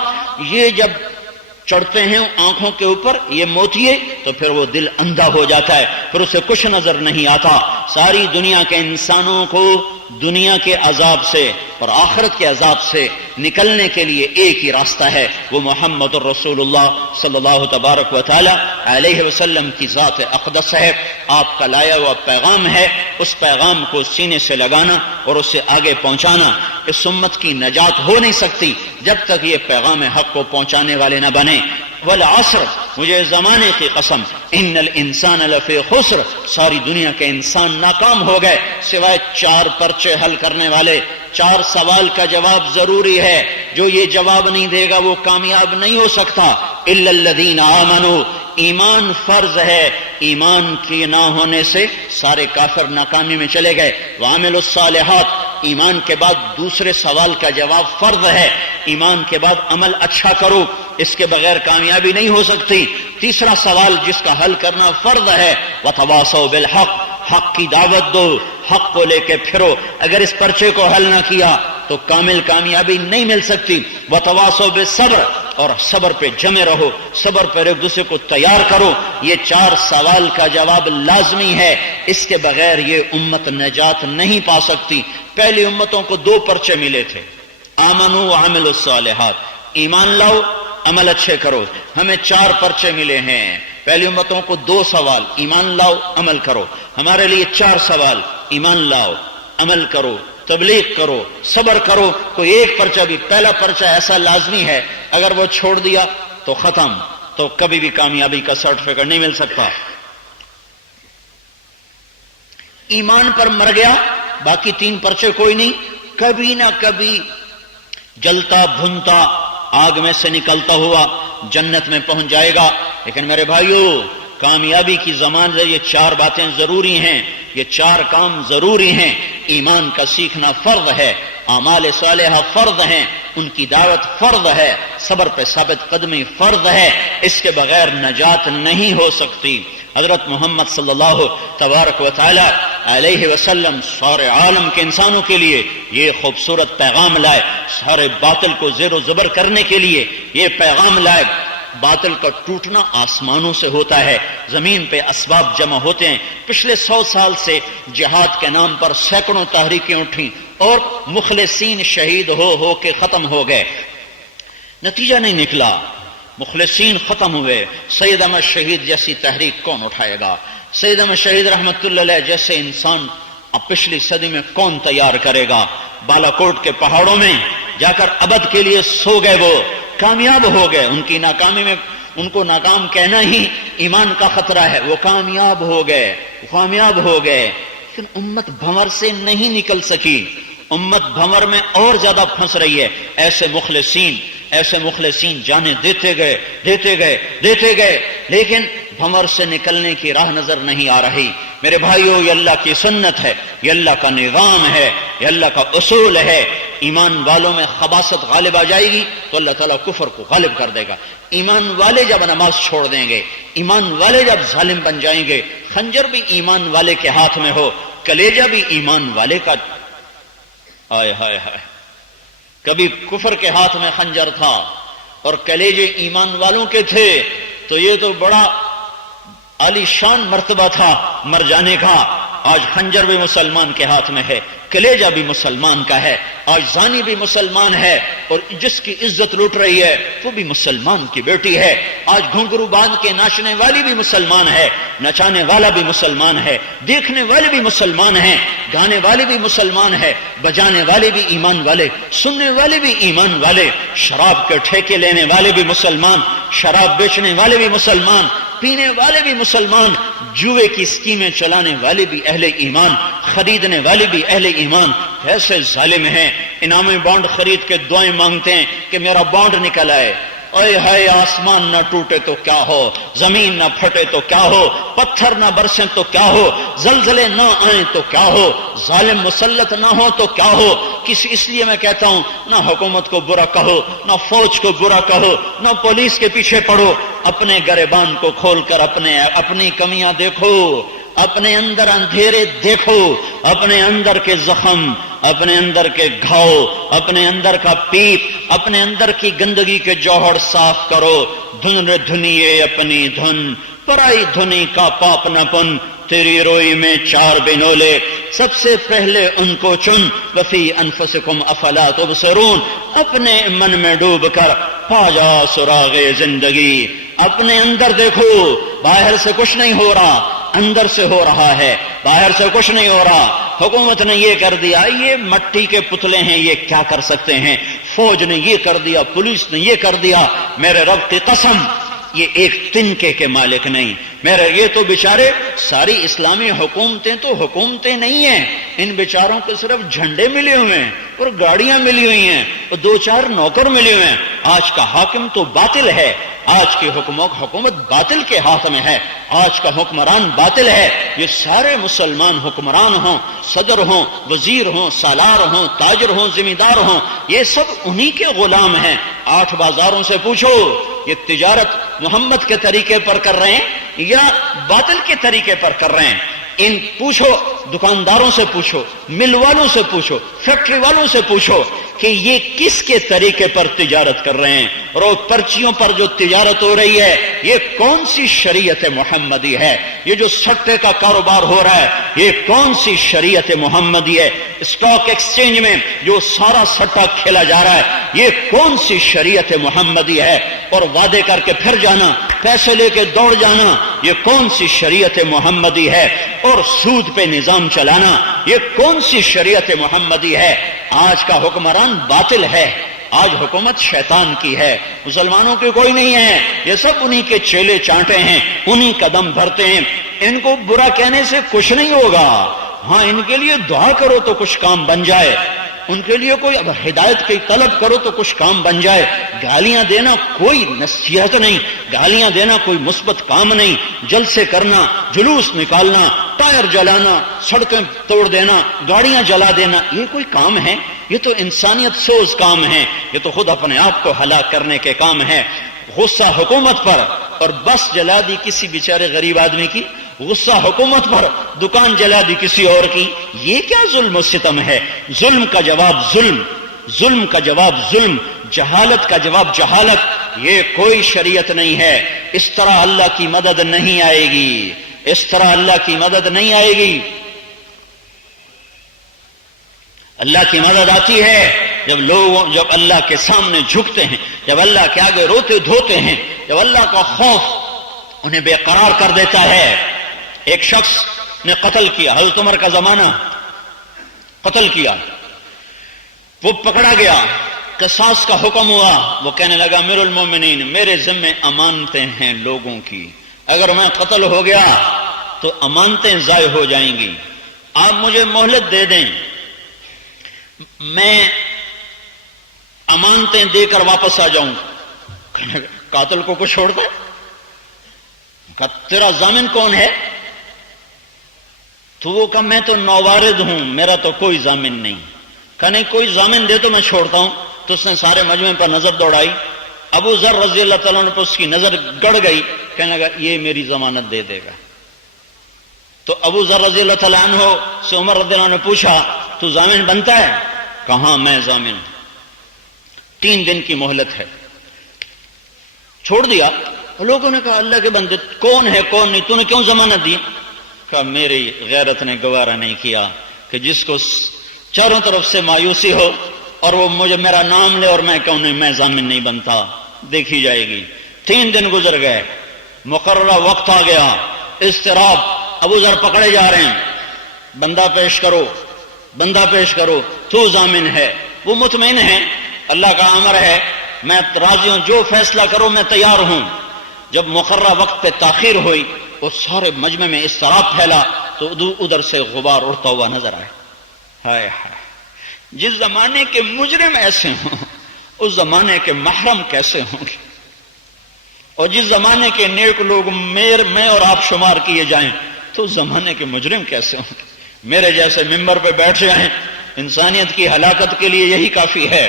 یہ جب چڑھتے ہیں آنکھوں کے اوپر یہ موتیے تو پھر وہ دل اندھا ہو جاتا ہے، پھر اسے کچھ نظر نہیں آتا۔ ساری دنیا کے انسانوں کو دنیا کے عذاب سے اور آخرت کے عذاب سے نکلنے کے لیے ایک ہی راستہ ہے، وہ محمد الرسول اللہ صلی اللہ تبارک و تعالی علیہ وسلم کی ذات اقدس ہے، آپ کا لایا ہوا پیغام ہے، اس پیغام کو سینے سے لگانا اور اسے آگے پہنچانا۔ اس امت کی نجات ہو نہیں سکتی جب تک یہ پیغام حق کو پہنچانے والے نہ بنے۔ والعصر، مجھے زمانے کی قسم، ان الانسان لفی خسر، ساری دنیا کے انسان ناکام ہو گئے سوائے 4 پرچے حل کرنے والے۔ 4 سوال کا جواب ضروری ہے، جو یہ جواب نہیں دے گا وہ کامیاب نہیں ہو سکتا۔ الا الذین آمنوا، ایمان فرض ہے، ایمان کے نہ ہونے سے سارے کافر ناکامی میں چلے گئے۔ وعملوا الصالحات، ایمان کے بعد دوسرے سوال کا جواب فرض ہے، ایمان کے بعد عمل اچھا کرو، اس کے بغیر کامیابی نہیں ہو سکتی۔ تیسرا سوال جس کا حل کرنا فرض ہے، وتواصوا بالحق، حق کی دعوت دو، حق کو لے کے پھرو۔ اگر اس پرچے کو حل نہ کیا تو کامل کامیابی نہیں مل سکتی۔ وتواصوا بالصبر، اور صبر پہ جمے رہو، صبر پر ایک دوسرے کو تیار کرو۔ یہ 4 سوال کا جواب لازمی ہے، اس کے بغیر یہ امت نجات نہیں پا سکتی۔ پہلی امتوں کو 2 پرچے ملے تھے، آمنوا وعملوا الصالحات، ایمان لاؤ عمل اچھے کرو۔ ہمیں 4 پرچے ملے ہیں، پہلی امتوں کو 2 سوال، ایمان لاؤ عمل کرو، ہمارے لیے 4 سوال، ایمان لاؤ عمل کرو، تبلیغ کرو، صبر کرو۔ کوئی ایک پرچہ بھی، پہلا پرچہ ایسا لازمی ہے، اگر وہ چھوڑ دیا تو ختم، تو کبھی بھی کامیابی کا سرٹیفکیٹ نہیں مل سکتا۔ ایمان پر مر گیا، باقی 3 پرچے کوئی نہیں، کبھی نہ کبھی جلتا بھنتا آگ میں سے نکلتا ہوا جنت میں پہنچ جائے گا۔ لیکن میرے بھائیو، کامیابی کی ضمانت یہ 4 باتیں ضروری ہیں، یہ 4 کام ضروری ہیں۔ ایمان کا سیکھنا فرض ہے، اعمال صالحہ فرض ہیں، ان کی دعوت فرض ہے، صبر پہ ثابت قدمی فرض ہے، اس کے بغیر نجات نہیں ہو سکتی۔ حضرت محمد صلی اللہ تبارک و تعالی علیہ وسلم سارے عالم کے انسانوں کے لیے یہ خوبصورت پیغام لائے، سارے باطل کو زیر و زبر کرنے کے لیے یہ پیغام لائے۔ باطل کا ٹوٹنا آسمانوں سے ہوتا ہے، زمین پہ اسباب جمع ہوتے ہیں۔ پچھلے 100 سال سے جہاد کے نام پر سینکڑوں تحریکیں اٹھیں اور مخلصین شہید ہو کے ختم ہو گئے، نتیجہ نہیں نکلا، مخلصین ختم ہوئے۔ سید احمد شہید جیسی تحریک کون اٹھائے گا؟ سید احمد شہید رحمت اللہ علیہ جیسے انسان اب پچھلی صدی میں کون تیار کرے گا؟ بالا کوٹ کے پہاڑوں میں جا کر ابد کے لیے سو گئے، وہ کامیاب ہو گئے۔ ان کی ناکامی میں ان کو ناکام کہنا ہی ایمان کا خطرہ ہے، وہ کامیاب ہو گئے۔ لیکن امت بھنور سے نہیں نکل سکی، امت بھنور میں اور زیادہ پھنس رہی ہے۔ ایسے مخلصین جانیں دیتے گئے، لیکن بھنور سے نکلنے کی راہ نظر نہیں آ رہی۔ میرے بھائیو، یہ اللہ کی سنت ہے، یہ اللہ کا نظام ہے، یہ اللہ کا اصول ہے۔ ایمان والوں میں خباثت غالب آ جائے گی تو اللہ تعالیٰ کفر کو غالب کر دے گا۔ ایمان والے جب نماز چھوڑ دیں گے، ایمان والے جب ظالم بن جائیں گے، خنجر بھی ایمان والے کے ہاتھ میں ہو، کلیجہ بھی ایمان والے کا، ہائے ہائے ہائے، کبھی کفر کے ہاتھ میں خنجر تھا اور کلیجے ایمان والوں کے تھے، تو یہ تو بڑا عالی شان مرتبہ تھا مر جانے کا۔ آج خنجر بھی مسلمان کے ہاتھ میں ہے، کلیجہ بھی مسلمان کا ہے، آج زانی بھی مسلمان ہے، اور جس کی عزت لوٹ رہی ہے وہ بھی مسلمان کی بیٹی ہے، آج گھنگرو باندھ کے ناچنے والی بھی مسلمان ہے، نچانے والا بھی مسلمان ہے، دیکھنے والے بھی مسلمان ہیں، گانے والے بھی مسلمان ہے، بجانے والے بھی ایمان والے، سننے والے بھی ایمان والے، شراب کے ٹھیکے لینے والے بھی مسلمان، شراب بیچنے والے بھی مسلمان، پینے والے بھی مسلمان، جوئے کی اسکیمیں چلانے والے بھی اہل ایمان، خریدنے والے بھی اہل ایمان۔ ایسے ظالم ہیں، انعامی بانڈ خرید کے دعائیں مانگتے ہیں کہ میرا بانڈ نکل آئے۔ اے ہائے، آسمان نہ ٹوٹے تو کیا ہو، زمین نہ پھٹے تو کیا ہو، پتھر نہ برسیں تو کیا ہو، زلزلے نہ آئیں تو کیا ہو، ظالم مسلط نہ ہو تو کیا ہو۔ اس لیے میں کہتا ہوں، نہ حکومت کو برا کہو، نہ فوج کو برا کہو، نہ پولیس کے پیچھے پڑو، اپنے گریبان کو کھول کر اپنی کمیاں دیکھو، اپنے اندر اندھیرے دیکھو، اپنے اندر کے زخم، اپنے اندر کے گھاؤ، اپنے اندر کا پیپ، اپنے اندر کی گندگی کے جوہر صاف کرو۔ دھنیے اپنی دھن، پرائی دھنی کا پاپ نہ پن، تیری روئی میں 4 بنولے، سب سے پہلے ان کو چن، وفی انفسکم افلا تبصرون، اپنے من میں ڈوب کر پا جا سراغ زندگی، اپنے اندر دیکھو، باہر سے کچھ نہیں ہو رہا، اندر سے ہو رہا ہے، باہر سے کچھ نہیں ہو رہا۔ حکومت نے یہ کر دیا، یہ مٹی کے پتلے ہیں، یہ کیا کر سکتے ہیں، فوج نے یہ کر دیا، پولیس نے یہ کر دیا، میرے رب کی قسم یہ ایک تنکے کے مالک نہیں، میرے یہ تو بیچارے ساری اسلامی حکومتیں تو حکومتیں نہیں ہیں، ان بیچاروں کو صرف جھنڈے ملے ہوئے ہیں اور گاڑیاں ملی ہوئی ہیں اور 2-4 نوکر ملے ہوئے ہیں۔ آج کا حاکم تو باطل ہے، آج کی حکومت باطل کے ہاتھ میں ہے، آج کا حکمران باطل ہے۔ یہ سارے مسلمان حکمران ہوں، صدر ہوں، وزیر ہوں، سالار ہوں، تاجر ہوں، ذمہ دار ہوں، یہ سب انہی کے غلام ہیں۔ 8 بازاروں سے پوچھو، یہ تجارت محمد کے طریقے پر کر رہے ہیں یا باطل کے طریقے پر کر رہے ہیں؟ ان پوچھو، دکانداروں سے پوچھو، مل والوں سے پوچھو، فیکٹری والوں سے پوچھو کہ یہ کس کے طریقے پر تجارت کر رہے ہیں، اور پرچیوں پر جو تجارت ہو رہی ہے یہ کون سی شریعت محمدی ہے، یہ جو سٹے کا کاروبار ہو رہا ہے یہ کون سی شریعت محمدی ہے، اسٹاک ایکسچینج میں جو سارا سٹا کھیلا جا رہا ہے یہ کون سی شریعت محمدی ہے، اور وعدے کر کے پھر جانا، پیسے لے کے دوڑ جانا، یہ کون سی شریعت محمدی ہے، اور سود پہ نظام چلانا یہ کون سی شریعت محمدی ہے۔ آج کا حکمران باطل ہے، آج حکومت شیطان کی ہے، مسلمانوں کے کوئی نہیں ہے، یہ سب انہی کے چیلے چانٹے ہیں، انہی قدم بھرتے ہیں۔ ان کو برا کہنے سے کچھ نہیں ہوگا، ہاں ان کے لیے دعا کرو تو کچھ کام بن جائے، ان کے لیے کوئی ہدایت کی طلب کرو تو کچھ کام بن جائے۔ گالیاں دینا کوئی نصیحت نہیں، گالیاں دینا کوئی مثبت کام نہیں، جلسے کرنا، جلوس نکالنا، ٹائر جلانا، سڑکیں توڑ دینا، گاڑیاں جلا دینا، یہ کوئی کام ہے؟ یہ تو انسانیت سوز کام ہے، یہ تو خود اپنے آپ کو ہلاک کرنے کے کام ہے۔ غصہ حکومت پر اور بس جلا دی کسی بیچارے غریب آدمی کی، غصہ حکومت پر، دکان جلا دی کسی اور کی، یہ کیا ظلم و ستم ہے؟ ظلم کا جواب ظلم، ظلم کا جواب ظلم، جہالت کا جواب جہالت، یہ کوئی شریعت نہیں ہے۔ اس طرح اللہ کی مدد نہیں آئے گی، اس طرح اللہ کی مدد نہیں آئے گی۔ اللہ کی مدد آتی ہے جب اللہ کے سامنے جھکتے ہیں، جب اللہ کے آگے روتے دھوتے ہیں، جب اللہ کا خوف انہیں بے قرار کر دیتا ہے۔ ایک شخص نے قتل کیا، حضرت عمر کا زمانہ، قتل کیا، وہ پکڑا گیا، قصاص کا حکم ہوا، وہ کہنے لگا امیر المومنین میرے ذمے امانتیں ہیں لوگوں کی، اگر میں قتل ہو گیا تو امانتیں ضائع ہو جائیں گی، آپ مجھے مہلت دے دیں، میں امانتیں دے کر واپس آ جاؤں۔ قاتل کو چھوڑ دے، کہا تیرا ضامن کون ہے؟ تو وہ کہا میں تو نوارد ہوں، میرا تو کوئی ضامن نہیں۔ کہا نہیں کوئی ضامن دے تو میں چھوڑتا ہوں۔ تو اس نے سارے مجمع پر نظر دوڑائی، ابو ذر رضی اللہ تعالیٰ عنہ پر اس کی نظر گڑ گئی، کہنے لگا یہ میری ضمانت دے دے گا۔ تو ابو ذر رضی اللہ تعالیٰ عنہ سے عمر رضی اللہ عنہ نے پوچھا تو ضامن بنتا ہے؟ کہا میں ضامن ہوں، 3 دن کی مہلت ہے۔ چھوڑ دیا۔ لوگوں نے کہا اللہ کے بندے کون ہے کون نہیں، تو نے کیوں ضمانت دی؟ کا میری غیرت نے گوارا نہیں کیا کہ جس کو چاروں طرف سے مایوسی ہو اور وہ مجھے میرا نام لے اور میں کہوں نہیں میں ضامن نہیں بنتا، دیکھی جائے گی۔ 3 دن گزر گئے، مقررہ وقت آ گیا، اضطراب، ابو ذر پکڑے جا رہے ہیں، بندہ پیش کرو، بندہ پیش کرو، تو ضامن ہے۔ وہ مطمئن ہے، اللہ کا امر ہے، میں راضی ہوں، جو فیصلہ کرو میں تیار ہوں۔ جب مقررہ وقت پہ تاخیر ہوئی، وہ سارے مجمع میں اضطراب پھیلا تو ادھر سے غبار اڑتا ہوا نظر آئے۔ ہائے ہائے، جس زمانے کے مجرم ایسے ہوں اس زمانے کے محرم کیسے ہوں گے، اور جس زمانے کے نیک لوگ میں اور آپ شمار کیے جائیں تو اس زمانے کے مجرم کیسے ہوں گے۔ میرے جیسے ممبر پہ بیٹھ جائیں، انسانیت کی ہلاکت کے لیے یہی کافی ہے۔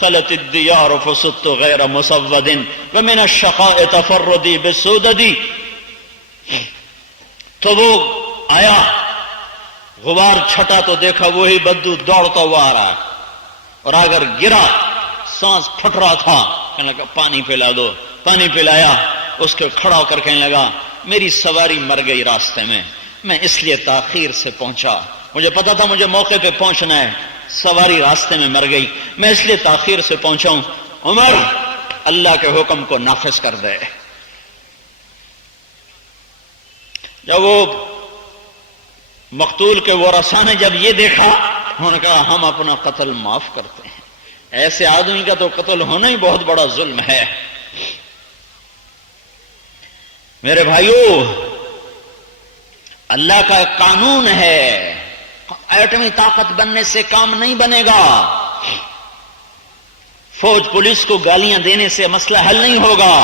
خلت الدیار فصدت غیر مسود ومن الشقاء تفردی بالسوددی۔ تو وہ آیا، غبار چھٹا تو دیکھا وہی بدو دوڑتا ہوا آ رہا، اور اگر گرا سانس پھٹ رہا تھا، کہنے لگا پانی پلا دو، پانی پلایا، اس کے کھڑا ہو کر کہنے لگا میری سواری مر گئی راستے میں اس لیے تاخیر سے پہنچا، مجھے پتا تھا مجھے موقع پہ پہنچنا ہے، سواری راستے میں مر گئی، میں اس لیے تاخیر سے پہنچا ہوں۔ عمر، اللہ کے حکم کو نافذ کر دے۔ جب وہ مقتول کے ورثاء نے جب یہ دیکھا، انہوں نے کہا ہم اپنا قتل معاف کرتے ہیں، ایسے آدمی کا تو قتل ہونا ہی بہت بڑا ظلم ہے۔ میرے بھائیو، اللہ کا قانون ہے، ایٹمی طاقت بننے سے کام نہیں بنے گا، فوج پولیس کو گالیاں دینے سے مسئلہ حل نہیں ہوگا،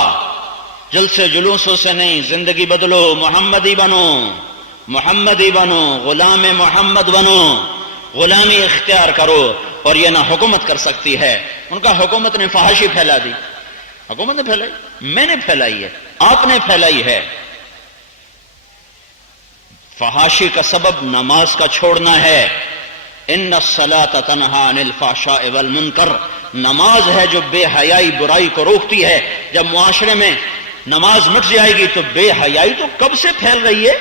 جلسے جلوسوں سے نہیں، زندگی بدلو، محمدی بنو، محمدی بنو، غلام محمد بنو، غلامی اختیار کرو، اور یہ نہ حکومت کر سکتی ہے۔ ان کا حکومت نے فحاشی پھیلا دی، حکومت نے پھیلائی، میں نے پھیلائی ہے، آپ نے پھیلائی ہے۔ فحاشی کا سبب نماز کا چھوڑنا ہے۔ ان الصلاۃ تنہی عن الفحشاء والمنکر، نماز ہے جو بے حیائی برائی کو روکتی ہے۔ جب معاشرے میں نماز مٹ جائے گی تو بے حیائی تو کب سے پھیل رہی ہے،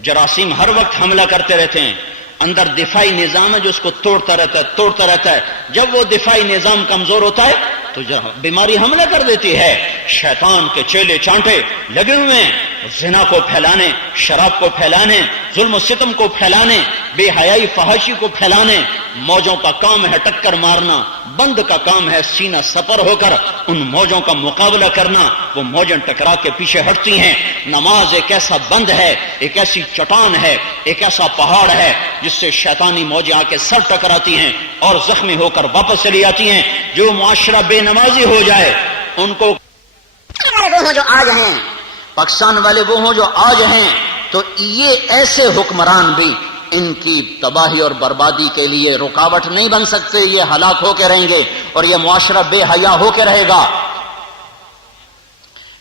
جراثیم ہر وقت حملہ کرتے رہتے ہیں، اندر دفاعی نظام ہے جو اس کو توڑتا رہتا ہے، جب وہ دفاعی نظام کمزور ہوتا ہے تو بیماری حملہ کر دیتی ہے۔ شیطان کے چیلے چانٹے لگے ہوئے ہیں زنا کو پھیلانے، شراب کو پھیلانے، ظلم و ستم کو پھیلانے، بے حیائی فحاشی کو پھیلانے۔ موجوں کا کام ہے ٹکر مارنا، بند کا کام ہے سینہ سپر ہو کر ان موجوں کا مقابلہ کرنا۔ وہ موجیں ٹکرا کے پیچھے ہٹتی ہیں۔ نماز ایک ایسا بند ہے، ایک ایسی چٹان ہے، ایک ایسا پہاڑ ہے جس سے شیطانی موجیں آ کے سر ٹکراتی ہیں اور زخمی ہو کر واپس چلی آتی ہیں۔ جو معاشرہ بے نمازی ہو جائے ان کو وہ ہوں جو آج ہیں، پاکستان والے وہ ہوں جو آج ہیں، تو یہ ایسے حکمران بھی ان کی تباہی اور بربادی کے لیے رکاوٹ نہیں بن سکتے، یہ ہلاک ہو کے رہیں گے اور یہ معاشرہ بے حیا ہو کے رہے گا۔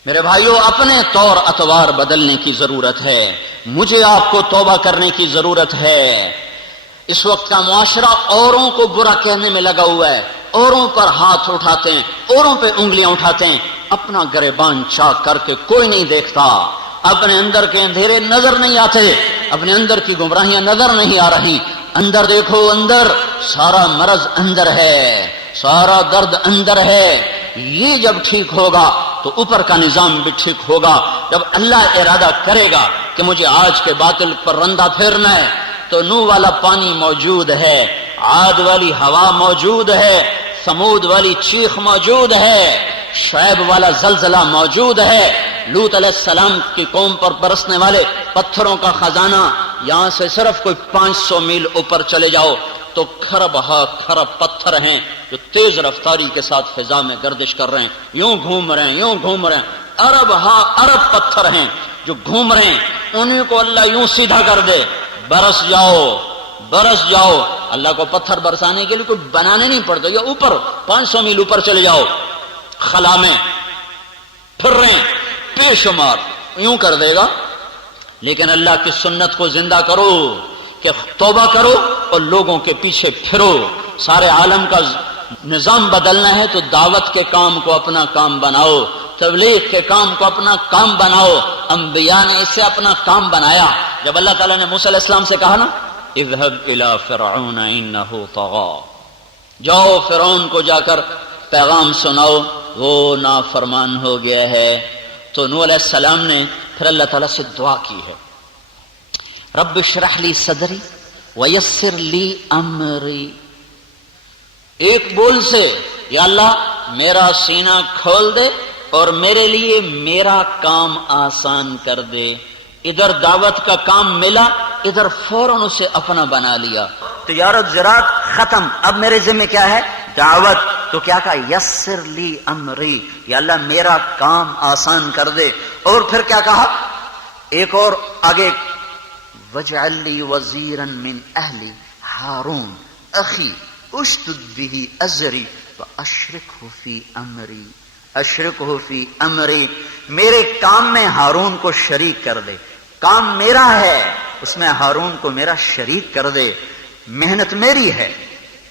میرے بھائیوں، اپنے طور اطوار بدلنے کی ضرورت ہے، مجھے آپ کو توبہ کرنے کی ضرورت ہے۔ اس وقت کا معاشرہ اوروں کو برا کہنے میں لگا ہوا ہے، اوروں پر ہاتھ اٹھاتے ہیں، اوروں پہ انگلیاں اٹھاتے ہیں، اپنا گریبان چاک کر کے کوئی نہیں دیکھتا، اپنے اندر کے اندھیرے نظر نہیں آتے، اپنے اندر کی گمراہیاں نظر نہیں آ رہی۔ اندر دیکھو، اندر سارا مرض اندر ہے، سارا درد اندر ہے۔ یہ جب ٹھیک ہوگا تو اوپر کا نظام بھی ٹھیک ہوگا۔ جب اللہ ارادہ کرے گا کہ مجھے آج کے باطل پر رندہ پھیرنا ہے تو نوح والا پانی موجود ہے، عاد والی ہوا موجود ہے، ثمود والی چیخ موجود ہے، شعیب والا زلزلہ موجود ہے، لوط علیہ السلام کی قوم پر برسنے والے پتھروں کا خزانہ۔ یہاں سے صرف کوئی 500 میل اوپر چلے جاؤ تو کھرب پتھر ہیں جو تیز رفتاری کے ساتھ فضا میں گردش کر رہے ہیں، یوں گھوم رہے ہیں، ارب پتھر ہیں جو گھوم رہے ہیں، انہیں کو اللہ یوں سیدھا کر دے، برس جاؤ۔ اللہ کو پتھر برسانے کے لیے کوئی بنانے نہیں پڑتا، یا اوپر 500 میل اوپر چلے جاؤ، خلا میں پھر رہے ہیں، بے شمار یوں کر دے گا۔ لیکن اللہ کی سنت کو زندہ کرو کہ توبہ کرو اور لوگوں کے پیچھے پھرو۔ سارے عالم کا نظام بدلنا ہے تو دعوت کے کام کو اپنا کام بناؤ، تبلیغ کے کام کو اپنا کام بناؤ. انبیاء نے اسے اپنا کام بنایا. جب اللہ تعالیٰ نے موسیٰ علیہ السلام سے کہا نا اذهب الى فرعون انه طغى، جاؤ فرعون کو جا کر پیغام سناؤ، وہ نافرمان ہو گیا ہے. تو نوح علیہ السلام نے پھر اللہ تعالیٰ سے دعا کی ہے رب اشرح لی صدری ویسر لی امری. ایک بول سے یا اللہ میرا سینہ کھول دے اور میرے لیے میرا کام آسان کر دے. ادھر دعوت کا کام ملا، ادھر فوراً اسے اپنا بنا لیا. تجارت زراعت ختم، اب میرے ذمہ کیا ہے؟ دعوت. تو کیا کہا؟ یسر لی امری، یا اللہ میرا کام آسان کر دے. اور پھر کیا کہا؟ ایک اور آگے وجعل لی وزیرا من اہلی ہارون اخی اشدد به ازری واشرکہ فی امری. اشرکہ فی امری، میرے کام میں ہارون کو شریک کر دے. کام میرا ہے، اس میں ہارون کو میرا شریک کر دے. محنت میری ہے،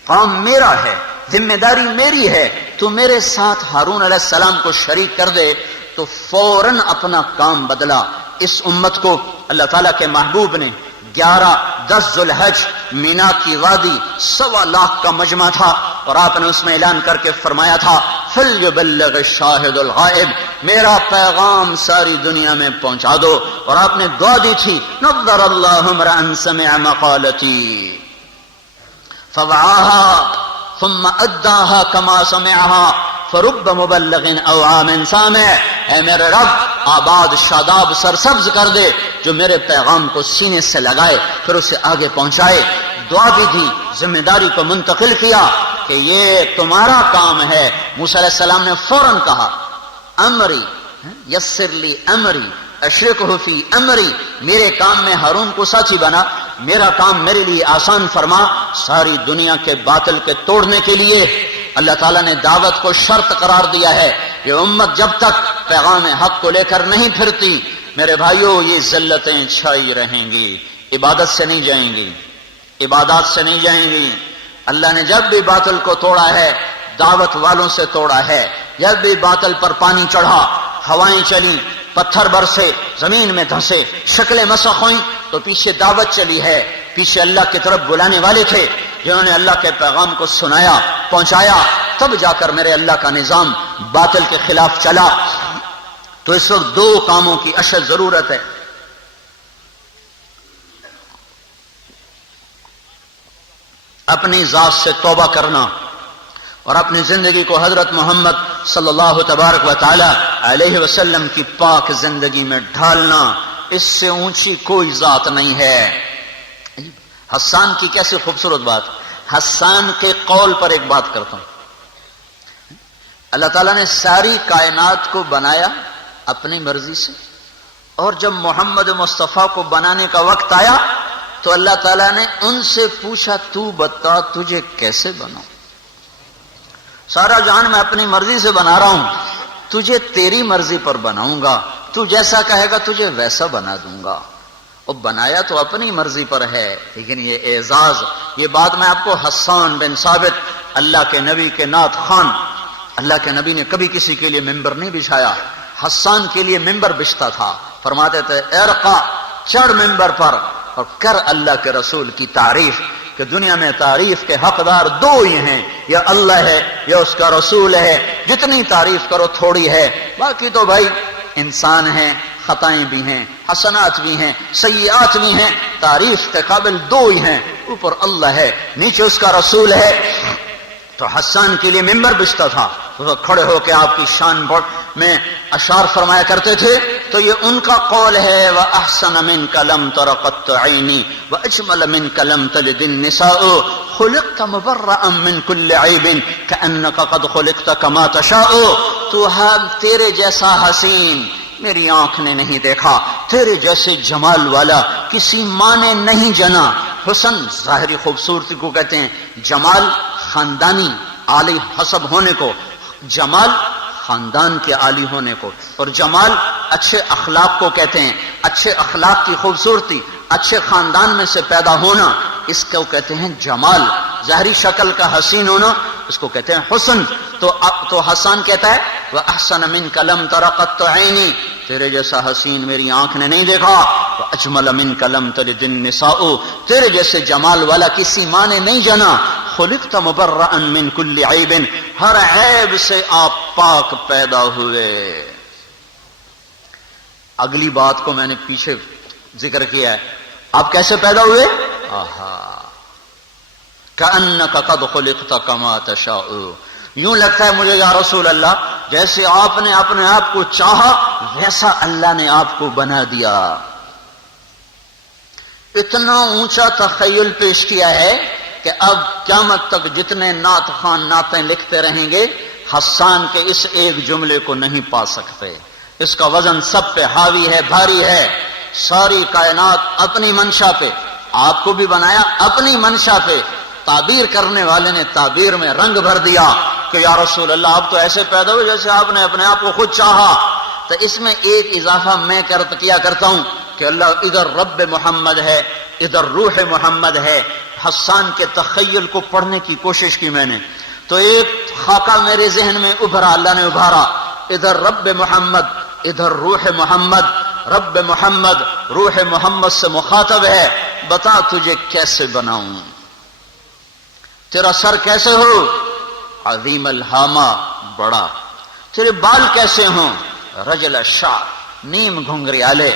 کام میرا ہے، ذمہ داری میری ہے، تو میرے ساتھ ہارون علیہ السلام کو شریک کر دے. تو فوراً اپنا کام بدلا. اس امت کو اللہ تعالیٰ کے محبوب نے 11-10 ذوالحج مینا کی وادی 1.25 لاکھ کا مجمع تھا، اور آپ نے اس میں اعلان کر کے فرمایا تھا فَلْيُبَلِّغِ الشَّاهِدُ الْغَائِبُ، میرا پیغام ساری دنیا میں پہنچا دو. اور آپ نے دعا دی تھی نَضَّرَ اللَّهُ امْرَأً سَمِعَ مَقَالَتِي فَوَعَاهَا ثُمَّ أَدَّاهَا كَمَا سَمِعَهَا فَرُبَّ مُبَلِّغٍ أَوْ عَامٍ سَامِعٍ. اے میرے رب آباد شاداب سرسبز کر دے جو میرے پیغام کو سینے سے لگائے پھر اسے آگے پہنچائے. دعا بھی دی، ذمہ داری کو منتقل کیا کہ یہ تمہارا کام ہے. موسیٰ علیہ السلام نے فوراً کہا امری یسر لی امری اشرکہ فی امری، میرے کام میں ہارون کو ساتھی بنا، میرا کام میرے لیے آسان فرما. ساری دنیا کے باطل کے توڑنے کے لیے اللہ تعالیٰ نے دعوت کو شرط قرار دیا ہے. یہ امت جب تک پیغام حق کو لے کر نہیں پھرتی میرے بھائیوں یہ ذلتیں چھائی رہیں گی. عبادت سے نہیں جائیں گی، عبادات سے نہیں جائیں گی. اللہ نے جب بھی باطل کو توڑا ہے دعوت والوں سے توڑا ہے. جب بھی باطل پر پانی چڑھا، ہوائیں چلی، پتھر برسے، زمین میں دھنسے، شکلیں مسخ ہوئیں، تو پیچھے دعوت چلی ہے، پیچھے اللہ کی طرف بلانے والے تھے جنہوں نے اللہ کے پیغام کو سنایا، پہنچایا. تب جا کر میرے اللہ کا نظام باطل کے خلاف چلا. تو اس وقت 2 کاموں کی اشد ضرورت ہے. اپنی ذات سے توبہ کرنا اور اپنی زندگی کو حضرت محمد صلی اللہ تبارک و تعالی علیہ وسلم کی پاک زندگی میں ڈھالنا. اس سے اونچی کوئی ذات نہیں ہے. حسان کی کیسی خوبصورت بات. حسان کے قول پر ایک بات کرتا ہوں. اللہ تعالیٰ نے ساری کائنات کو بنایا اپنی مرضی سے، اور جب محمد مصطفیٰ کو بنانے کا وقت آیا تو اللہ تعالیٰ نے ان سے پوچھا تو بتا تجھے کیسے بناؤں؟ سارا جہان میں اپنی مرضی سے بنا رہا ہوں، تجھے تیری مرضی پر بناؤں گا، تو جیسا کہے گا تجھے ویسا بنا دوں گا. اور بنایا تو اپنی مرضی پر ہے، لیکن یہ اعزاز، یہ بات میں آپ کو حسان بن ثابت اللہ کے نبی کے نعت خان، اللہ کے نبی نے کبھی کسی کے لیے ممبر نہیں بچھایا، حسان کے لیے ممبر بچھتا تھا. فرماتے تھے ارقا، چڑھ ممبر پر اور کر اللہ کے رسول کی تعریف، کہ دنیا میں تعریف کے حقدار 2 ہی ہیں، یا اللہ ہے یا اس کا رسول ہے. جتنی تعریف کرو تھوڑی ہے، باقی تو بھائی انسان ہیں، خطائیں بھی ہیں، حسنات بھی ہیں، سیئات بھی ہیں. تعریف کے قابل 2 ہی ہیں، اوپر اللہ ہے، نیچے اس کا رسول ہے. تو حسان کے لیے ممبر بچتا تھا، وہ کھڑے ہو کے آپ کی شان میں اشعار فرمایا کرتے تھے. تو یہ ان کا قول ہے وَأَحْسَنَ مِنْكَ لَمْ تَرَ قَطُّ عَيْنِي وَأَجْمَلَ مِنْكَ لَمْ تَلِدِ النِّسَاءُ خُلِقْتَ مُبَرَّأً مِنْ كُلِّ عَيْبٍ كَأَنَّكَ قَدْ خُلِقْتَ كَمَا تَشَاءُ. تو تیرے جیسا حسین میری آنکھ نے نہیں دیکھا، تیرے جیسے جمال والا کسی ماں نے نہیں جنا. حسن ظاہری خوبصورتی کو کہتے ہیں، جمال خاندانی عالی حسب ہونے کو، جمال خاندان کے عالی ہونے کو، اور جمال اچھے اخلاق کو کہتے ہیں. اچھے اخلاق کی خوبصورتی، اچھے خاندان میں سے پیدا ہونا، اس کو کہتے ہیں جمال. ظاہری شکل کا حسین ہونا اس کو کہتے ہیں حسن. تو حسان کہتا ہے وَأَحْسَنَ مِنْكَ لَمْ تَرَ قَطُّ عَيْنِي، تیرے جیسا حسین میری آنکھ نے نہیں دیکھا. وَأَجْمَلَ مِنْكَ لَمْ تَلِدِ النِّسَاءُ، تیرے جیسے جمال والا کسی ماں نے نہیں جنا. خُلِقْتَ مُبَرَّأً مِنْ كُلِّ عَيْبٍ، ہر عیب سے آپ پاک پیدا ہوئے. اگلی بات کو میں نے پیچھے ذکر کیا ہے، آپ کیسے پیدا ہوئے؟ کأنک قد خلقت کما تشاء، یوں لگتا ہے مجھے یا رسول اللہ جیسے آپ نے اپنے آپ کو چاہا ویسا اللہ نے آپ کو بنا دیا. اتنا اونچا تخیل پیش کیا ہے کہ اب قیامت تک جتنے نعت خوان نعتیں لکھتے رہیں گے حسان کے اس ایک جملے کو نہیں پا سکتے. اس کا وزن سب پہ حاوی ہے، بھاری ہے. ساری کائنات اپنی منشا پہ، آپ کو بھی بنایا اپنی منشا پہ. تعبیر کرنے والے نے تعبیر میں رنگ بھر دیا کہ یا رسول اللہ آپ تو ایسے پیدا ہوئے جیسے آپ نے اپنے آپ کو خود چاہا. تو اس میں ایک اضافہ میں کیا کرتا ہوں کہ اللہ ادھر رب محمد ہے، ادھر روح محمد ہے. حسان کے تخیل کو پڑھنے کی کوشش کی میں نے، تو ایک خاکہ میرے ذہن میں ابھرا، اللہ نے ابھارا. ادھر رب محمد، ادھر روح محمد. رب محمد روح محمد سے مخاطب ہے، بتا تجھے کیسے بناؤں، تیرا سر کیسے ہو؟ عظیم الہامہ، بڑا. تیرے بال کیسے ہوں؟ رجل الشعر، نیم گھنگریالے.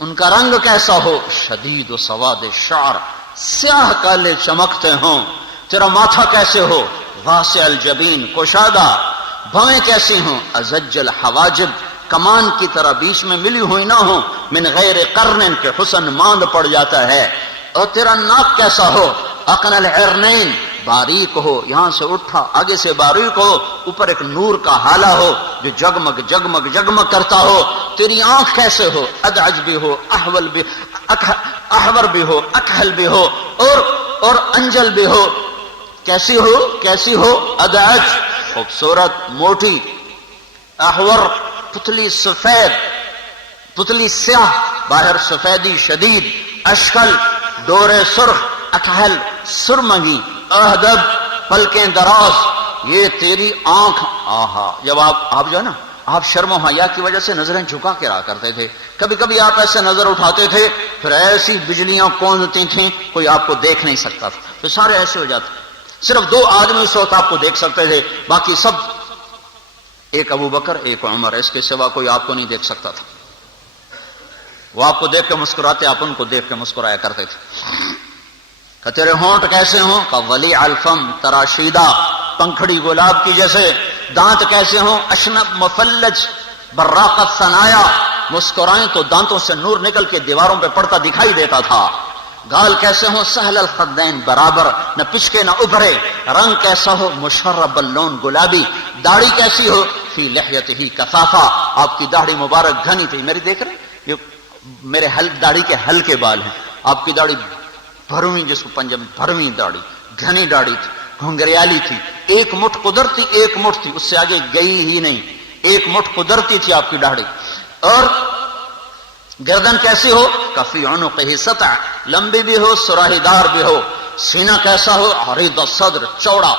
ان کا رنگ کیسا ہو؟ شدید و سواد الشعر، سیاہ کالے چمکتے ہوں. تیرا ماتھا کیسے ہو؟ واسع الجبین، کشادہ. بھویں کیسی ہوں؟ ازج الحواجب، کمان کی طرح بیچ میں ملی ہوئی نہ ہو. من غیر قرن، کے حسن ماند پڑ جاتا ہے. اور تیرا ناک کیسا ہو؟ اقن العرنین، باریک ہو، یہاں سے اٹھا آگے سے باریک ہو، اوپر ایک نور کا حالہ ہو جو جگمگ جگمگ جگمگ کرتا ہو. تیری آنکھ کیسے ہو؟ ادعج بھی ہو، احول بھی، احور بھی ہو، اکحل بھی ہو، اور انجل بھی ہو. کیسی ہو؟ ادعج، خوبصورت، موٹی. احور، پتلی سفید، پتلی سیاہ، باہر سفیدی شدید. اشکل، ڈورے سرخ. اکحل، سرمگی. اہدب، پلکیں دراز. یہ تیری آنکھ. آہا، جب آپ جو ہے نا، آپ شرم و حیا کی وجہ سے نظریں جھکا کے رہا کرتے تھے. کبھی کبھی آپ ایسے نظر اٹھاتے تھے پھر ایسی بجلیاں کونتی تھیں کوئی آپ کو دیکھ نہیں سکتا تھا. تو سارے ایسے ہو جاتے. صرف 2 آدمی اس وقت آپ کو دیکھ سکتے تھے، باقی سب ایک ابو بکر ایک عمر، اس کے سوا کوئی آپ کو نہیں دیکھ سکتا تھا. وہ آپ کو دیکھ کے مسکراتے، آپ ان کو دیکھ کے مسکرایا کرتے تھے. کہ تیرے ہونٹ کیسے ہوں؟ کہ ولی الفم، تراشیدہ، پنکھڑی گلاب کی جیسے. دانت کیسے ہوں؟ اشنب مفلج، براقت ثنایا. مسکرائیں تو دانتوں سے نور نکل کے دیواروں پہ پڑتا دکھائی دیتا تھا. گال کیسے ہوں؟ سہل الخدین، برابر، نہ پچکے نہ ابھرے. رنگ کیسا ہو؟ مشرب اللون، گلابی. داڑھی کیسی ہو؟ فی لحیتہ کثافہ، آپ کی داڑھی مبارک گھنی تھی. میری دیکھ رہے یہ میرے داڑھی کے ہلکے بال ہیں، آپ کی داڑھی بھرویں، جس کو پنجاب میں بھرویں داڑھی، گھنی داڑھی تھی، گھنگریالی تھی. ایک مٹھ قدرتی، ایک مٹھ تھی، اس سے آگے گئی ہی نہیں. ایک مٹھ قدرتی تھی آپ کی داڑھی. اور گردن کیسی ہو؟ کافی عنقہ سطع، لمبی بھی ہو، سراہی دار بھی ہو. سینہ کیسا ہو؟ عریض الصدر، چوڑا.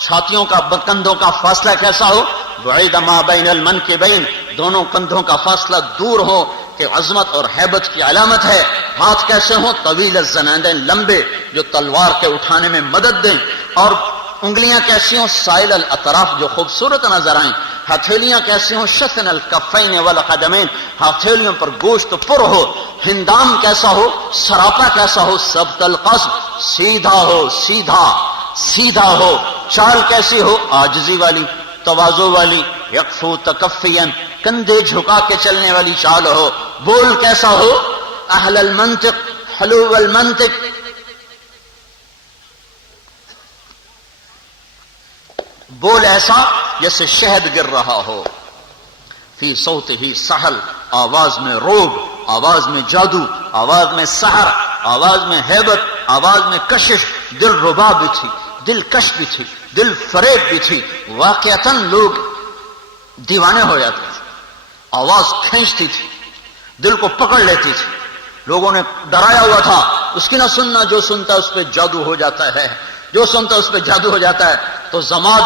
چھاتیوں کا کندھوں کا فاصلہ کیسا ہو؟ بعید ما بین المنکبین، دونوں کندھوں کا فاصلہ دور ہو کہ عظمت اور ہیبت کی علامت ہے. ہاتھ کیسے ہوں؟ طویل الزنادین، لمبے جو تلوار کے اٹھانے میں مدد دیں. اور انگلیاں کیسی ہوں؟ سائل الاطراف، جو خوبصورت نظر آئیں. ہتھیلیاں کیسی ہوں؟ شثن الکفین والقدمین، ہتھیلیوں پر گوشت پر ہو. ہندام کیسا ہو؟ سراپا کیسا ہو؟ سبط القصد، سیدھا ہو، سیدھا ہو. چال کیسی ہو؟ عاجزی والی، تواضع والی. یکفو تکفین، کندھے جھکا کے چلنے والی چال ہو. بول کیسا ہو؟ اہل المنطق، حلو المنطق. بول ایسا جیسے شہد گر رہا ہو. فی صوتہ سحل، آواز میں روب، آواز میں جادو، آواز میں سحر، آواز میں ہیبت، آواز میں کشش. دل ربا بھی تھی، دل کش بھی تھی، دل فریب بھی تھی. واقعتاً لوگ دیوانے ہو جاتے تھے. آواز کھینچتی تھی، دل کو پکڑ لیتی تھی. لوگوں نے ڈرایا ہوا تھا اس کی نہ سننا، جو سنتا اس پہ جادو ہو جاتا ہے، جو سنتا اس پہ جادو ہو جاتا ہے. تو زماد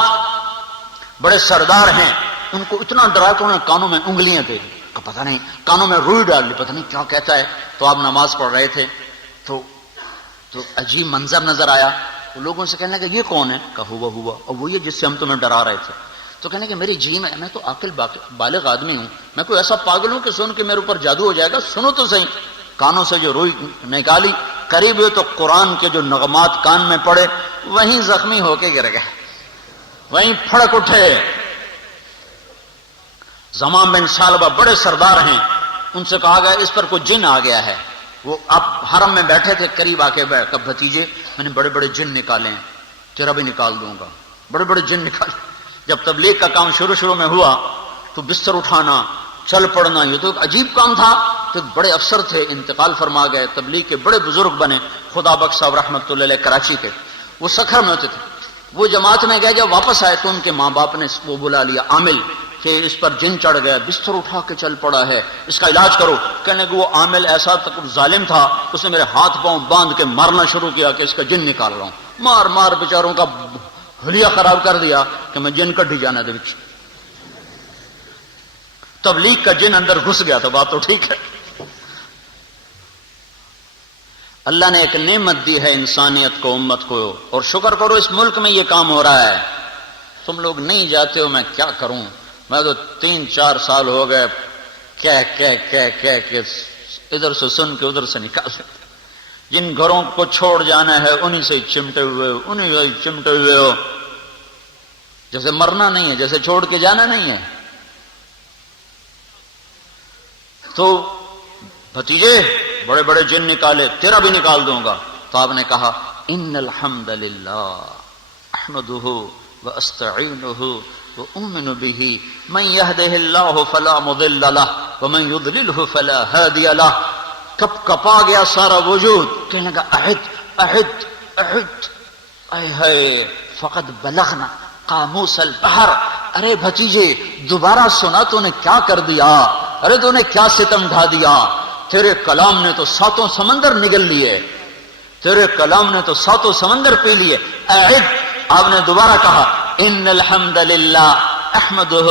بڑے سردار ہیں، ان کو اتنا ڈرایا کہ انہوں نے کانوں میں انگلیاں دے دی، پتہ نہیں کانوں میں روئی ڈال لی، پتہ نہیں کیا کہتا ہے. تو آپ نماز پڑھ رہے تھے تو عجیب منظر نظر آیا. تو لوگوں سے کہنے لگا یہ کون ہے؟ کہا ہوا اور وہ یہ جس سے ہم تمہیں ڈرا رہے تھے. تو کہنے کہ میری جی میں تو عاقل بالغ آدمی ہوں، میں کوئی ایسا پاگل ہوں کہ سن کے میرے اوپر جادو ہو جائے گا؟ سنو تو صحیح. کانوں سے جو روئی نکالی، قریب ہوئے تو قرآن کے جو نغمات کان میں پڑے، وہیں زخمی ہو کے گر گئے، وہیں پھڑک اٹھے. زمام بن ثعلبہ بڑے سردار ہیں، ان سے کہا گیا اس پر کوئی جن آ گیا ہے. وہ اب حرم میں بیٹھے تھے، قریب آ کے بیٹھ کر بھتیجے میں نے بڑے بڑے جن نکالے ہیں، تیرا بھی نکال دوں گا. بڑے بڑے جن نکالے. جب تبلیغ کا کام شروع میں ہوا تو بستر اٹھانا، چل پڑنا، یہ تو ایک عجیب کام تھا. تو بڑے افسر تھے، انتقال فرما گئے، تبلیغ کے بڑے بزرگ بنے، خدا بخش صاحب رحمۃ اللہ علیہ کراچی کے. وہ سکھر میں ہوتے تھے. وہ جماعت میں گئے، جب واپس آئے تو ان کے ماں باپ نے وہ بلا لیا عامل کہ اس پر جن چڑھ گیا، بستر اٹھا کے چل پڑا ہے، اس کا علاج کرو. کہنے کہ وہ عامل ایسا ظالم تھا، اس نے میرے ہاتھ پاؤں باندھ کے مارنا شروع کیا کہ اس کا جن نکال رہا ہوں. مار مار بیچاروں کا حلیہ خراب کر دیا کہ میں جن کڈی جانا دے. تبلیغ کا جن اندر گھس گیا تو بات تو ٹھیک ہے. اللہ نے ایک نعمت دی ہے انسانیت کو، امت کو، اور شکر کرو اس ملک میں یہ کام ہو رہا ہے. تم لوگ نہیں جاتے ہو، میں کیا کروں؟ میں تو 3-4 سال ہو گئے کہہ ادھر سے سن کے ادھر سے نکال سکتے. جن گھروں کو چھوڑ جانا ہے انہیں سے چمٹے ہوئے ہو، انہیں سے چمٹے ہوئے ہو. جیسے مرنا نہیں ہے، جیسے چھوڑ کے جانا نہیں ہے. تو بھتیجے بڑے بڑے جن نکالے، تیرا بھی نکال دوں گا. تو آپ نے کہا ان الحمد للہ احمدہ واستعینہ وأؤمن به من يهده الله فلا مضل له ومن يضلله فلا هادي له. کپ کپا گیا سارا وجود، کہنے لگا احد احد احد. اے ہے فقد بلغنا قاموس البحر. ارے بھتیجے دوبارہ سنا تو نے کیا کر دیا؟ ارے تو نے کیا ستم ڈھا دیا؟ تیرے کلام نے تو 7 سمندر نگل لیے، تیرے کلام نے تو 7 سمندر پی لیے. احد. آپ نے دوبارہ کہا ان الحمد للہ احمدہ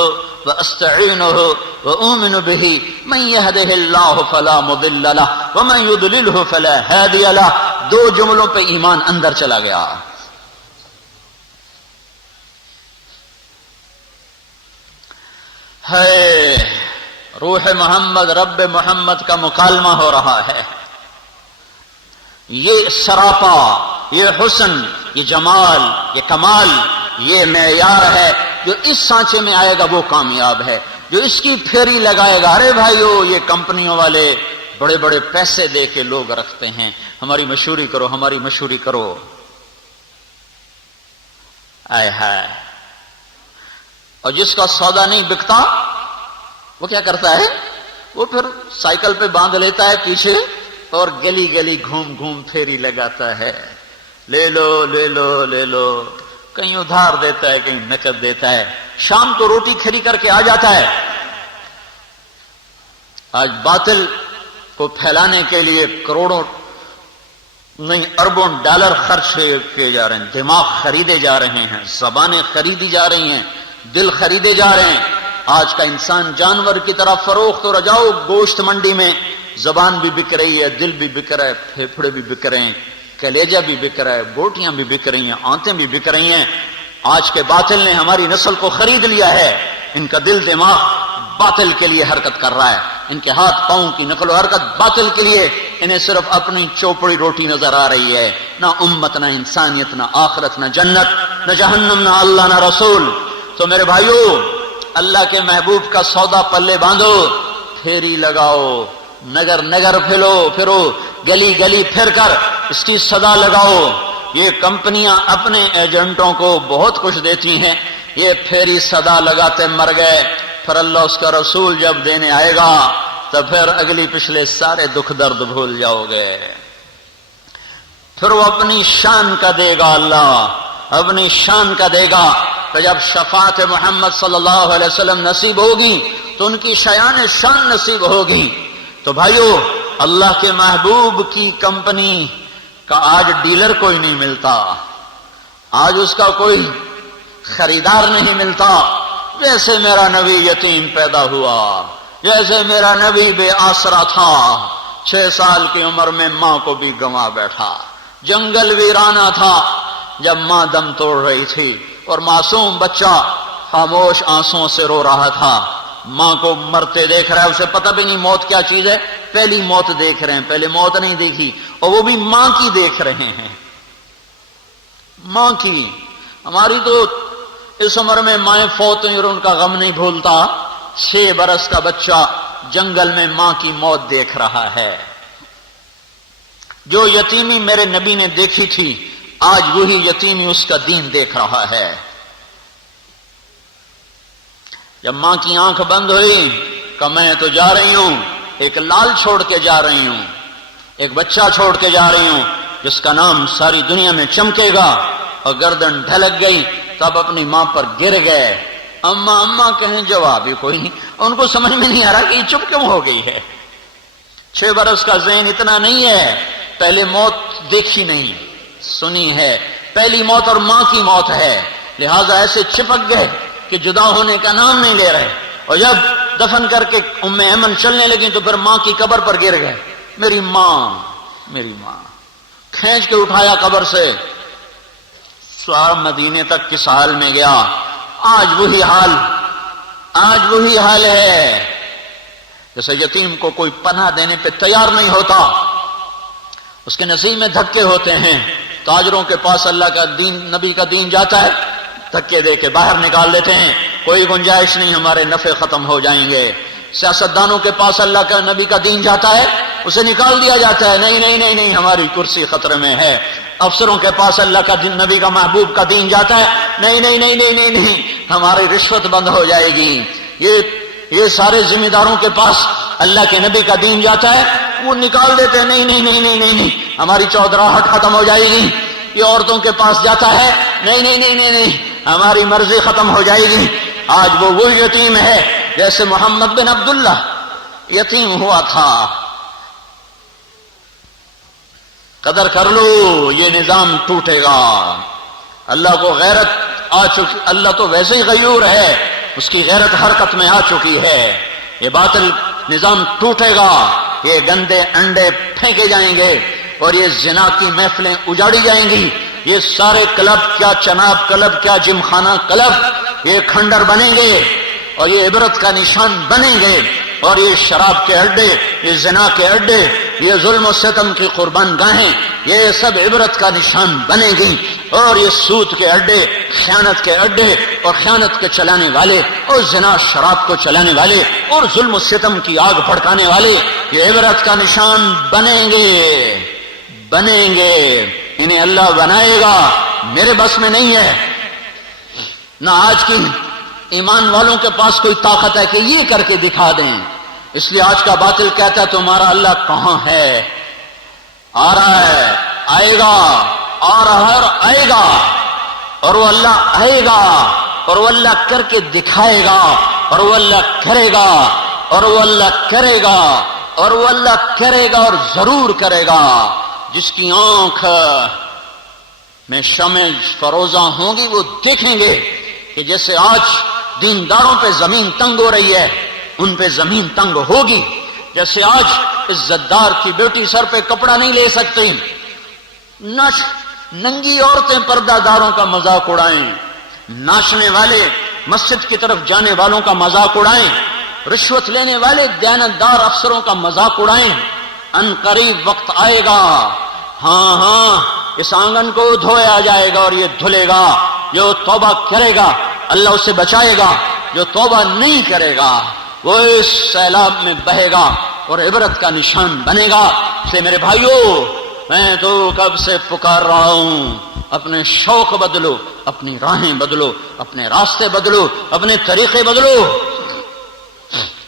واستعینہ واؤمن به من يهده الله فلا مضل له ومن يضلله فلا هادي له. 2 جملوں پہ ایمان اندر چلا گیا. ہے روح محمد رب محمد کا مکالمہ ہو رہا ہے. یہ سراپا، یہ حسن، یہ جمال، یہ کمال، یہ معیار ہے. جو اس سانچے میں آئے گا وہ کامیاب ہے. جو اس کی پھیری لگائے گا، ارے بھائیو یہ کمپنیوں والے بڑے بڑے پیسے دے کے لوگ رکھتے ہیں، ہماری مشہوری کرو، ہماری مشہوری کرو. آئے ہائے. اور جس کا سودا نہیں بکتا وہ کیا کرتا ہے؟ وہ پھر سائیکل پہ باندھ لیتا ہے پیچھے اور گلی گلی گھوم گھوم پھیری لگاتا ہے. لے لو لے لو لے لو. کہیں ادھار دیتا ہے، کہیں نقد دیتا ہے. شام کو روٹی کھری کر کے آ جاتا ہے. آج باطل کو پھیلانے کے لیے کروڑوں نہیں اربوں ڈالر خرچ کیے جا رہے ہیں، دماغ خریدے جا رہے ہیں، زبانیں خریدی جا رہی ہیں، دل خریدے جا رہے ہیں. آج کا انسان جانور کی طرح فروخت. اور جاؤ گوشت منڈی میں، زبان بھی بک رہی ہے، دل بھی بک رہا ہے، پھیپھڑے بھی بک رہے ہیں، کلیجہ بھی بک رہا ہے، بوٹیاں بھی بک رہی ہیں، آنتیں بھی بک رہی ہیں. آج کے باطل نے ہماری نسل کو خرید لیا ہے. ان کا دل دماغ باطل کے لیے حرکت کر رہا ہے، ان کے ہاتھ پاؤں کی نقل و حرکت باطل کے لیے. انہیں صرف اپنی چوپڑی روٹی نظر آ رہی ہے. نہ امت، نہ انسانیت، نہ آخرت، نہ جنت، نہ جہنم، نہ اللہ، نہ رسول. تو میرے بھائیو اللہ کے محبوب کا سودا پلے باندھو، پھیری لگاؤ، نگر نگر پھرو، گلی گلی پھر کر اس کی صدا لگاؤ. یہ کمپنیاں اپنے ایجنٹوں کو بہت کچھ دیتی ہیں، یہ پھیری صدا لگاتے مر گئے. پھر اللہ اس کا رسول جب دینے آئے گا تو پھر اگلی پچھلے سارے دکھ درد بھول جاؤ گے. پھر وہ اپنی شان کا دے گا، اللہ اپنی شان کا دے گا. تو جب شفاعت محمد صلی اللہ علیہ وسلم نصیب ہوگی تو ان کی شایان شان نصیب ہوگی. تو بھائیو اللہ کے محبوب کی کمپنی کا آج ڈیلر کوئی نہیں ملتا، آج اس کا کوئی خریدار نہیں ملتا. جیسے میرا نبی یتیم پیدا ہوا، جیسے میرا نبی بے آسرا تھا، 6 سال کی عمر میں ماں کو بھی گنوا بیٹھا، جنگل ویرانہ تھا جب ماں دم توڑ رہی تھی اور معصوم بچہ خاموش آنسوں سے رو رہا تھا، ماں کو مرتے دیکھ رہا ہے، اسے پتہ بھی نہیں موت کیا چیز ہے، پہلی موت دیکھ رہے ہیں، پہلے موت نہیں دیکھی، اور وہ بھی ماں کی دیکھ رہے ہیں، ماں کی۔ ہماری تو اس عمر میں مائیں فوت ہوئی اور ان کا غم نہیں بھولتا، 6 برس کا بچہ جنگل میں ماں کی موت دیکھ رہا ہے۔ جو یتیمی میرے نبی نے دیکھی تھی، آج وہی یتیمی اس کا دین دیکھ رہا ہے۔ جب ماں کی آنکھ بند ہوئی کہ میں تو جا رہی ہوں، ایک لال چھوڑ کے جا رہی ہوں، ایک بچہ چھوڑ کے جا رہی ہوں جس کا نام ساری دنیا میں چمکے گا، اور گردن ڈھلک گئی، تب اپنی ماں پر گر گئے، اماں اماں کہیں، جواب ہی کوئی نہیں، ان کو سمجھ میں نہیں آ رہا کہ یہ چپ کیوں ہو گئی ہے۔ 6 برس کا ذہن اتنا نہیں ہے، پہلے موت دیکھی نہیں سنی ہے، پہلی موت اور ماں کی موت ہے، لہذا ایسے چپک گئے کہ جدا ہونے کا نام نہیں لے رہے، اور جب دفن کر کے ام ایمن چلنے لگی تو پھر ماں کی قبر پر گر گئے، میری ماں میری ماں، کھینچ کے اٹھایا قبر سے، مدینے تک کس حال میں گیا، آج وہی حال ہے۔ جیسے یتیم کو کوئی پناہ دینے پہ تیار نہیں ہوتا، اس کے نصیب میں دھکے ہوتے ہیں، تاجروں کے پاس اللہ کا دین، نبی کا دین جاتا ہے، دھکے دے کے باہر نکال دیتے ہیں، کوئی گنجائش نہیں، ہمارے نفع ختم ہو جائیں گے۔ سیاستدانوں کے پاس اللہ کا نبی کا دین جاتا ہے، اسے نکال دیا جاتا ہے، نہیں نہیں نہیں نہیں، ہماری کرسی خطرے میں ہے۔ افسروں کے پاس اللہ کا دین، نبی کا محبوب کا دین جاتا ہے، نہیں نہیں نہیں نہیں نہیں نہیں، ہماری رشوت بند ہو جائے گی۔ یہ سارے ذمہ داروں کے پاس اللہ کے نبی کا دین جاتا ہے، وہ نکال دیتے ہیں، نہیں نہیں نہیں نہیں نہیں نہیں، ہماری چودراہٹ ختم ہو جائے گی۔ یہ عورتوں کے پاس جاتا ہے، نہیں نہیں نہیں نہیں نہیں، ہماری مرضی ختم ہو جائے گی۔ آج وہ وہی یتیم ہے جیسے محمد بن عبداللہ یتیم ہوا تھا۔ قدر کر لو، یہ نظام ٹوٹے گا۔ اللہ کو غیرت آ چکی، اللہ تو ویسے ہی غیور ہے، اس کی غیرت حرکت میں آ چکی ہے۔ یہ باطل نظام ٹوٹے گا، یہ گندے انڈے پھینکے جائیں گے، اور یہ زنا کی محفلیں اجاڑی جائیں گی، یہ سارے کلب، کیا چناب کلب، کیا جم خانہ کلب، یہ کھنڈر بنیں گے اور یہ عبرت کا نشان بنیں گے، اور یہ شراب کے اڈے، یہ زنا کے اڈے، یہ ظلم و ستم کی قربان گاہیں، یہ سب عبرت کا نشان بنے گی، اور یہ سود کے اڈے، خیانت کے اڈے، اور خیانت کے چلانے والے، اور زنا شراب کو چلانے والے، اور ظلم و ستم کی آگ بھڑکانے والے، یہ عبرت کا نشان بنیں گے بنیں گے۔ انہیں اللہ بنائے گا، میرے بس میں نہیں ہے، نہ آج کی ایمان والوں کے پاس کوئی طاقت ہے کہ یہ کر کے دکھا دیں۔ اس لیے آج کا باطل کہتا ہے تمہارا اللہ کہاں ہے؟ آ رہا ہے، آئے گا، آ رہا ہے اور آئے گا، اور وہ اللہ آئے گا، اور وہ اللہ کر کے دکھائے گا، اور وہ اللہ کرے گا، اور وہ اللہ کرے گا، اور وہ اللہ کرے گا، اور ضرور کرے گا۔ جس کی آنکھ میں شمع فروزاں ہوں گی وہ دیکھیں گے کہ جیسے آج دینداروں پہ زمین تنگ ہو رہی ہے، ان پہ زمین تنگ ہوگی، جیسے آج عزت دار کی بیٹی سر پہ کپڑا نہیں لے سکتی، ننگی عورتیں پردہ داروں کا مذاق اڑائیں، ناچنے والے مسجد کی طرف جانے والوں کا مذاق اڑائیں، رشوت لینے والے دیانتدار افسروں کا مذاق اڑائیں، ان قریب وقت آئے گا، ہاں ہاں، اس آنگن کو دھویا جائے گا اور یہ دھلے گا۔ جو توبہ کرے گا اللہ اسے بچائے گا، جو توبہ نہیں کرے گا وہ اس سیلاب میں بہے گا اور عبرت کا نشان بنے گا۔ سے میرے بھائیوں، میں تو کب سے پکار رہا ہوں، اپنے شوق بدلو، اپنی راہیں بدلو، اپنے راستے بدلو، اپنے طریقے بدلو۔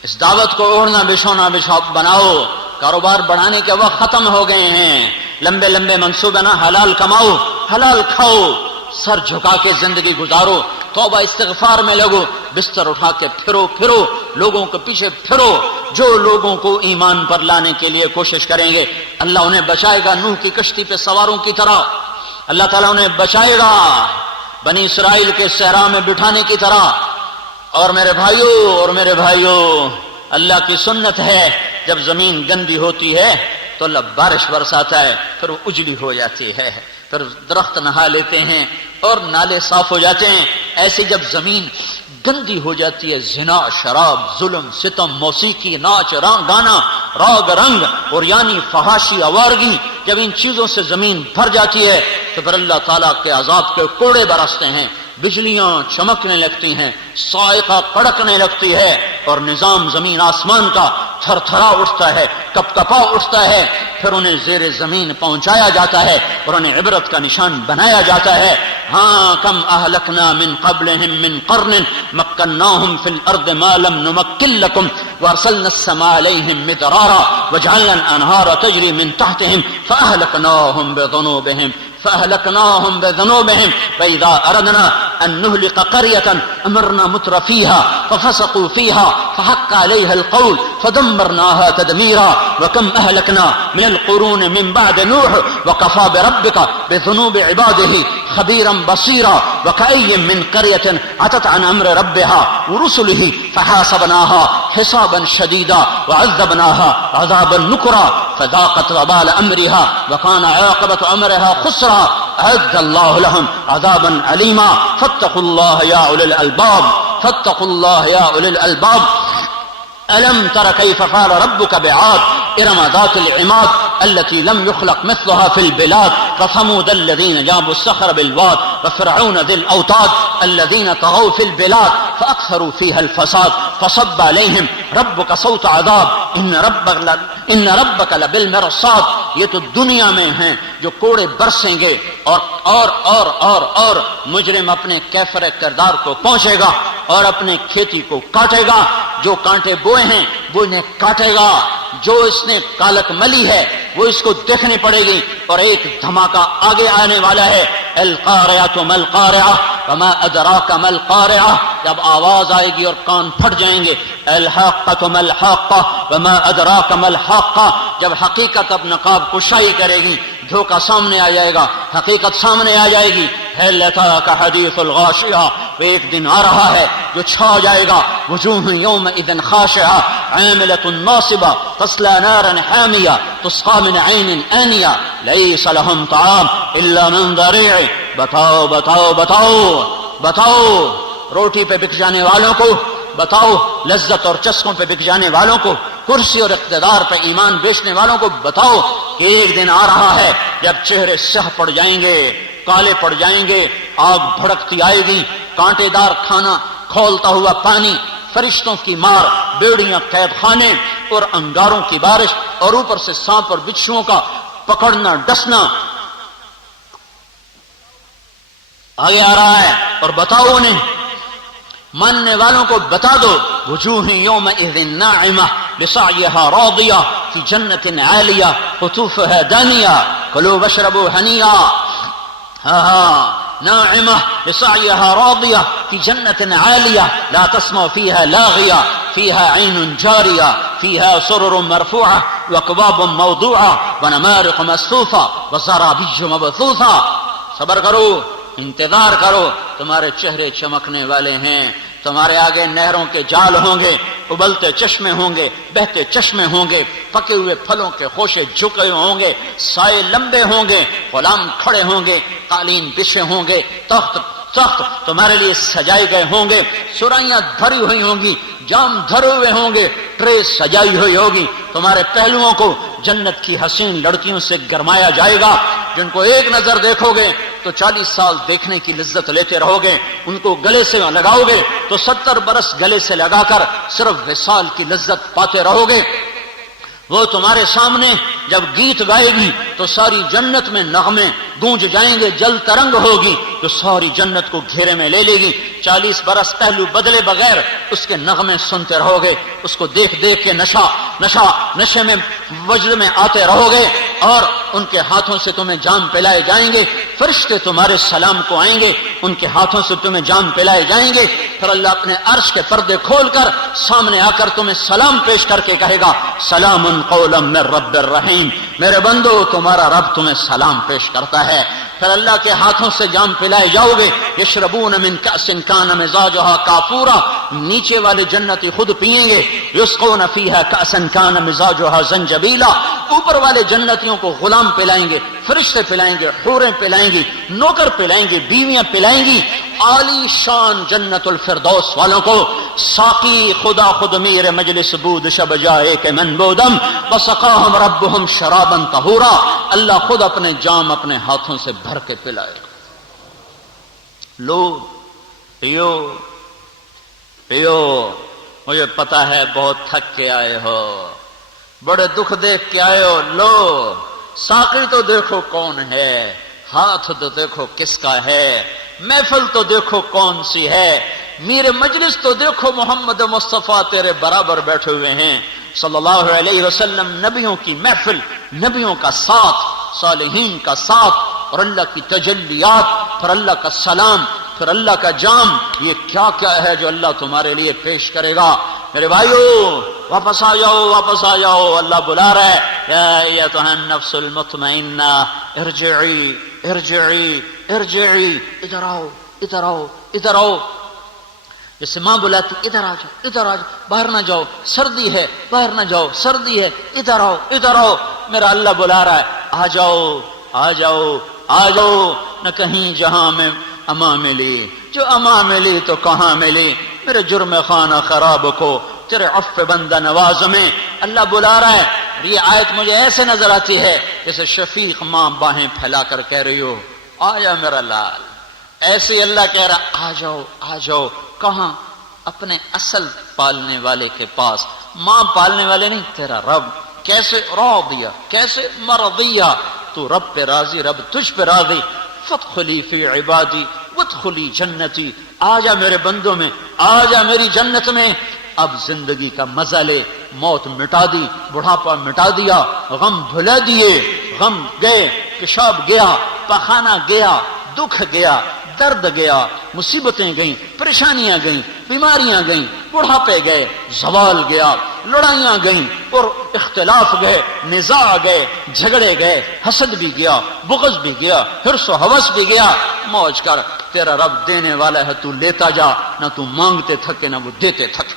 اس دعوت کو اوڑھنا بچھونا بناؤ۔ کاروبار بڑھانے کے وقت ختم ہو گئے ہیں، لمبے لمبے منصوبے نہ، حلال کماؤ، حلال کھاؤ، سر جھکا کے زندگی گزارو، توبہ استغفار میں لگو، بستر اٹھا کے پھرو لوگوں کے پیچھے پھرو۔ جو لوگوں کو ایمان پر لانے کے لیے کوشش کریں گے اللہ انہیں بچائے گا، نوح کی کشتی پہ سواروں کی طرح اللہ تعالیٰ انہیں بچائے گا، بنی اسرائیل کے صحرا میں بٹھانے کی طرح، اور میرے بھائیوں اللہ کی سنت ہے جب زمین گندی ہوتی ہے تو اللہ بارش برساتا ہے، پھر وہ اجڑی ہو جاتی ہے، پھر درخت نہا لیتے ہیں اور نالے صاف ہو جاتے ہیں۔ ایسے جب زمین گندی ہو جاتی ہے، زنا، شراب، ظلم، ستم، موسیقی، ناچ، گانا، راگ رنگ اور یعنی فحاشی، آوارگی، جب ان چیزوں سے زمین بھر جاتی ہے تو پھر اللہ تعالیٰ کے عذاب کے کوڑے برستے ہیں، بجلیاں چمکنے لگتی ہیں، صاعقہ کڑکنے لگتی ہے اور نظام زمین آسمان کا تھر تھرا اٹھتا ہے، کپ کپا اٹھتا ہے، پھر انہیں زیر زمین پہنچایا جاتا ہے اور انہیں عبرت کا نشان بنایا جاتا ہے۔ ہاں کم اہلکنا من قبلہم من قرن مکناہم فی الارض ما لم نمکن لکم وارسلنا السماء علیہم مدرارا وجعلنا الانہار تجری من تحتہم فاہلکناہم بذنوبہم فإذا أردنا أن نهلك قرية أمرنا متر فيها ففسقوا فيها فحق عليها القول فدمرناها تدميرا وكم أهلكنا من القرون من بعد نوح وكفى بربك بذنوب عباده خبيرا بصيرا وكأي من قرية عتت عن أمر ربها ورسله فحاسبناها حسابا شديدا وعذبناها عذابا نكرا فذاقت وبال أمرها وكان عاقبة أمرها خسرا أعد الله لهم عذابا أليما فاتقوا الله يا أولي الألباب ألم تر كيف فعل ربك بعاد إرم ذات العماد التي لم يخلق مثلها في البلاد وثمود الذين جابوا الصخر بالواد وفرعون ذي الأوتاد الذين طغوا في البلاد فأكثروا فيها الفساد فصب عليهم ربك صوت عذاب إن ربك لبالمرصاد۔ یہ تو دنیا میں ہیں جو کوڑے برسیں گے اور مجرم اپنے کیفر کردار کو پہنچے گا اور اپنے کھیتی کو کاٹے گا، جو کانٹے بوئے ہیں وہ انہیں کاٹے گا، جو اس نے کالک ملی ہے وہ اس کو دیکھنی پڑے گی، اور ایک دھماکہ آگے آنے والا ہے۔ القارعۃ ما القارعۃ وما ادراک ما القارعۃ، جب آواز آئے گی اور کان پھٹ جائیں گے۔ الحاقۃ ما الحاقۃ وما ادراک ما الحاقۃ، جب حقیقت اب نقاب کشائی کرے گی، دھوکہ سامنے آ جائے گا، حقیقت سامنے آ جائے گی۔ هل اتاک حدیث الغاشیہ، وہ ایک دن آ رہا ہے جو چھا جائے گا۔ وجوہ یومئذ خاشعہ عاملۃ ناصبہ تصلی نارا حامیہ تسقی من عین آنیہ لیس لہم طعام الا من ضریع۔ بتاؤ بتاؤ بتاؤ بتاؤ روٹی پہ بک جانے والوں کو، بتاؤ لذت اور چسکوں پہ بک جانے والوں کو، کرسی اور اقتدار پہ ایمان بیچنے والوں کو بتاؤ کہ ایک دن آ رہا ہے جب چہرے سیاہ پڑ جائیں گے، کالے پڑ جائیں گے، آگ بھڑکتی آئے گی، کانٹے دار کھانا، کھولتا ہوا پانی، فرشتوں کی مار، بیڑیاں، قید خانے اور انگاروں کی بارش، اور اوپر سے سانپ اور بچھوؤں کا پکڑنا ڈسنا۔ آگے آ رہا ہے اور بتاؤ انہیں، ماننے والوں کو بتا دو، وجوہ یومئذ ناعمہ بسعیہا راضیہ فی جنت عالیہ قطوفہا دانیہ کلوا واشربوا ہنیئا۔ ناعمہ بسعیہا راضیہ فی جنت عالیہ لا تسمع فیہا لاغیہ فیہا عین جاریہ فیہا سرر مرفوعہ واکواب موضوعہ ونمارق مصفوفہ وزرابی مبثوثہ۔ صبر کرو، انتظار کرو، تمہارے چہرے چمکنے والے ہیں، تمہارے آگے نہروں کے جال ہوں گے، ابلتے چشمے ہوں گے، بہتے چشمے ہوں گے، پکے ہوئے پھلوں کے خوشے جھکے ہوں گے، سائے لمبے ہوں گے، غلام کھڑے ہوں گے، قالین بچھے ہوں گے، تخت تمہارے لیے سجائے گئے ہوں گے، سرائیاں دھری ہوئی ہوں گی، جام دھرے ہوئے ہوں گے، ٹرے سجائی ہوئی ہوگی، تمہارے پہلوؤں کو جنت کی حسین لڑکیوں سے گرمایا جائے گا، جن کو ایک نظر دیکھو گے تو 40 سال دیکھنے کی لذت لیتے رہو گے، ان کو گلے سے لگاؤ گے تو 70 برس گلے سے لگا کر صرف وصال کی لذت پاتے رہو گے۔ وہ تمہارے سامنے جب گیت گائے گی تو ساری جنت میں نغمے گونج جائیں گے، جل ترنگ ہوگی تو ساری جنت کو گھیرے میں لے لے گی۔ 40 برس پہلو بدلے بغیر اس کے نغمے سنتے رہو گے، اس کو دیکھ دیکھ کے نشے میں وجد میں آتے رہو گے، اور ان کے ہاتھوں سے تمہیں جام پلائے جائیں گے، فرشتے تمہارے سلام کو آئیں گے، ان کے ہاتھوں سے تمہیں جام پلائے جائیں گے، پھر اللہ اپنے عرش کے پردے کھول کر سامنے آ کر تمہیں سلام پیش کر کے کہے گا، سلام قولا من رب الرحیم، میرے بندو تمہارا رب تمہیں سلام پیش کرتا ہے، پھر اللہ کے ہاتھوں سے جام پلائے جاؤ گے. یشربون من کأس کان مزاجها کافورا، نیچے والے جنتی خود پئیں گے. یسقون فیہا کأسا کان مزاجها زنجبیلا، اوپر والے جنتیوں کو غلام پلائیں گے، فرشتے پلائیں گے، حوریں پلائیں گی، نوکر پلائیں گے، بیویاں پلائیں گی. عالی شان جنت الفردوس والوں کو ساقی خدا خود میر مجلس بود شب جائے کہ من بودم وسقاہم ربہم شرابا طہورا، اللہ خود اپنے جام اپنے ہاتھوں سے بھر کے پلائے گا. لو پیو پیو، مجھے پتا ہے بہت تھک کے آئے ہو، بڑے دکھ دیکھ کے آئے ہو. لو ساقی تو دیکھو کون ہے، ہاتھ تو دیکھو کس کا ہے، محفل تو دیکھو کون سی ہے، میر مجلس تو دیکھو محمد مصطفیٰ تیرے برابر بیٹھے ہوئے ہیں صلی اللہ علیہ وسلم. نبیوں کی محفل، نبیوں کا ساتھ، صالحین کا ساتھ، اور اللہ کی تجلیات، پھر اللہ کا سلام، پھر اللہ کا جام. یہ کیا کیا ہے جو اللہ تمہارے لیے پیش کرے گا. میرے بھائیو واپس آ جاؤ، واپس آ جاؤ، اللہ بلا رہا ہے. یا ایتھا النفس المطمئنہ ارجعی ارجعی ارجعی، ادھر آؤ ادھر آؤ ادھر آؤ. جیسے ماں بلاتی ادھر آ جاؤ ادھر آ جاؤ، باہر نہ جاؤ سردی ہے، باہر نہ جاؤ سردی ہے، ادھر آؤ ادھر آؤ. میرا اللہ بلا رہا ہے، آ جاؤ آ جاؤ آ جاؤ. نہ کہیں جہاں میں اما ملی، جو اما ملی تو کہاں ملی. میرے جرم خانہ خراب کو تیرے عفو بندہ نواز میں اللہ بلا رہا ہے. یہ آیت مجھے ایسے نظر آتی ہے جیسے شفیق ماں باہیں پھیلا کر کہہ رہی ہو آ جا میرا لال. ایسے اللہ کہہ رہا آ جاؤ آ جاؤ. کہاں؟ اپنے اصل پالنے والے کے پاس. ماں پالنے والے نہیں، تیرا رب. کیسے؟ راضیہ، کیسے؟ مرضیہ. تو رب پہ راضی، رب تجھ پہ راضی. فادخلی فی عبادی وادخلی جنتی، آ جا میرے بندوں میں، آ جا میری جنت میں. اب زندگی کا مزہ لے. موت مٹا دی، بڑھاپا مٹا دیا، غم بھلا دیے. غم گئے، پیشاب گیا، پخانہ گیا، دکھ گیا، درد گیا، مصیبتیں گئیں، پریشانیاں گئیں، بیماریاں گئیں، بڑھاپے گئے، زوال گیا، لڑائیاں گئیں اور اختلاف گئے، نزاع گئے، جھگڑے گئے، حسد بھی گیا، بغض بھی گیا، حرص و ہوس بھی گیا. موج کر، تیرا رب دینے والا ہے، تو لیتا جا. نہ تو مانگتے تھکے نہ وہ دیتے تھکے.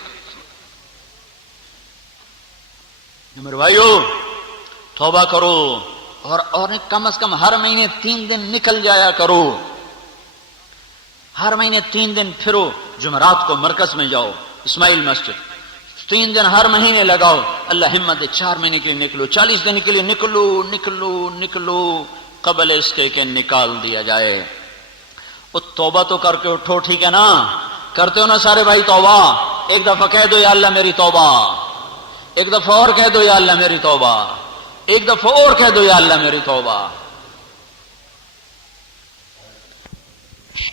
میرے بھائیو توبہ کرو، اور کم از کم ہر مہینے 3 دن نکل جایا کرو. ہر مہینے 3 دن پھرو. جمعرات کو مرکز میں جاؤ، اسماعیل مسجد. 3 دن ہر مہینے لگاؤ. اللہ ہمت دے 4 مہینے کے لیے نکلو، 40 دن کے لیے نکلو نکلو نکلو، قبل اس کے کہ نکال دیا جائے. وہ توبہ تو کر کے اٹھو، ٹھیک ہے نا؟ کرتے ہو نا سارے بھائی توبہ؟ ایک دفعہ کہہ دو یا اللہ میری توبہ. ایک دفعہ اور کہہ دو یا اللہ میری توبہ. ایک دفعہ اور کہہ دو یا اللہ میری توبہ.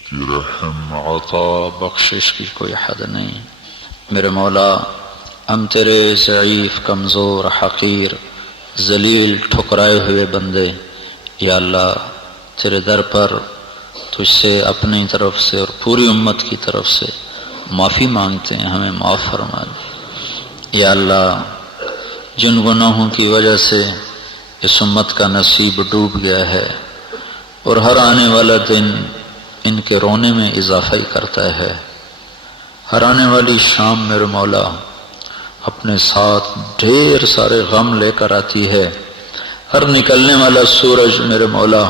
کی رحم عطا بخشش کی کوئی حد نہیں. میرے مولا، ہم تیرے ضعیف، کمزور، حقیر، ذلیل، ٹھکرائے ہوئے بندے، یا اللہ تیرے در پر تجھ سے اپنی طرف سے اور پوری امت کی طرف سے معافی مانگتے ہیں. ہمیں معاف فرما دے. یا اللہ جن گناہوں کی وجہ سے اس امت کا نصیب ڈوب گیا ہے اور ہر آنے والا دن ان کے رونے میں اضافہ ہی کرتا ہے، ہر آنے والی شام میرے مولا اپنے ساتھ ڈھیر سارے غم لے کر آتی ہے. ہر نکلنے والا سورج میرے مولا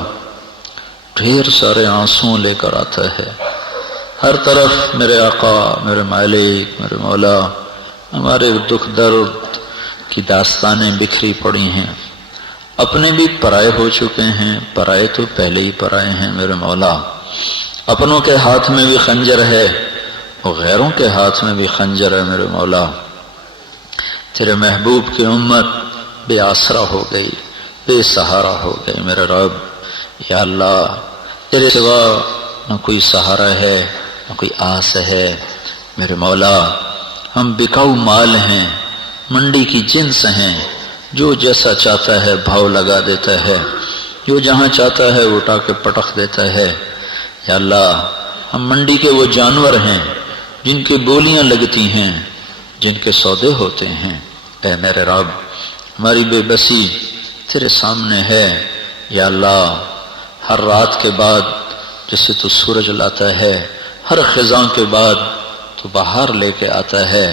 ڈھیر سارے آنسوں لے کر آتا ہے. ہر طرف میرے آقا، میرے مالک، میرے مولا ہمارے دکھ درد کی داستانیں بکھری پڑی ہیں. اپنے بھی پرائے ہو چکے ہیں، پرائے تو پہلے ہی پرائے ہیں میرے مولا. اپنوں کے ہاتھ میں بھی خنجر ہے اور غیروں کے ہاتھ میں بھی خنجر ہے میرے مولا. تیرے محبوب کی امت بے آسرا ہو گئی، بے سہارا ہو گئی میرے رب. یا اللہ تیرے سوا نہ کوئی سہارا ہے نہ کوئی آس ہے میرے مولا. ہم بکاؤ مال ہیں، منڈی کی جنس ہیں، جو جیسا چاہتا ہے بھاؤ لگا دیتا ہے، جو جہاں چاہتا ہے اٹھا کے پٹخ دیتا ہے. یا اللہ ہم منڈی کے وہ جانور ہیں جن کی بولیاں لگتی ہیں، جن کے سودے ہوتے ہیں. اے میرے رب ہماری بے بسی تیرے سامنے ہے. یا اللہ ہر رات کے بعد جیسے تو سورج لاتا ہے، ہر خزاں کے بعد تو بہار لے کے آتا ہے۔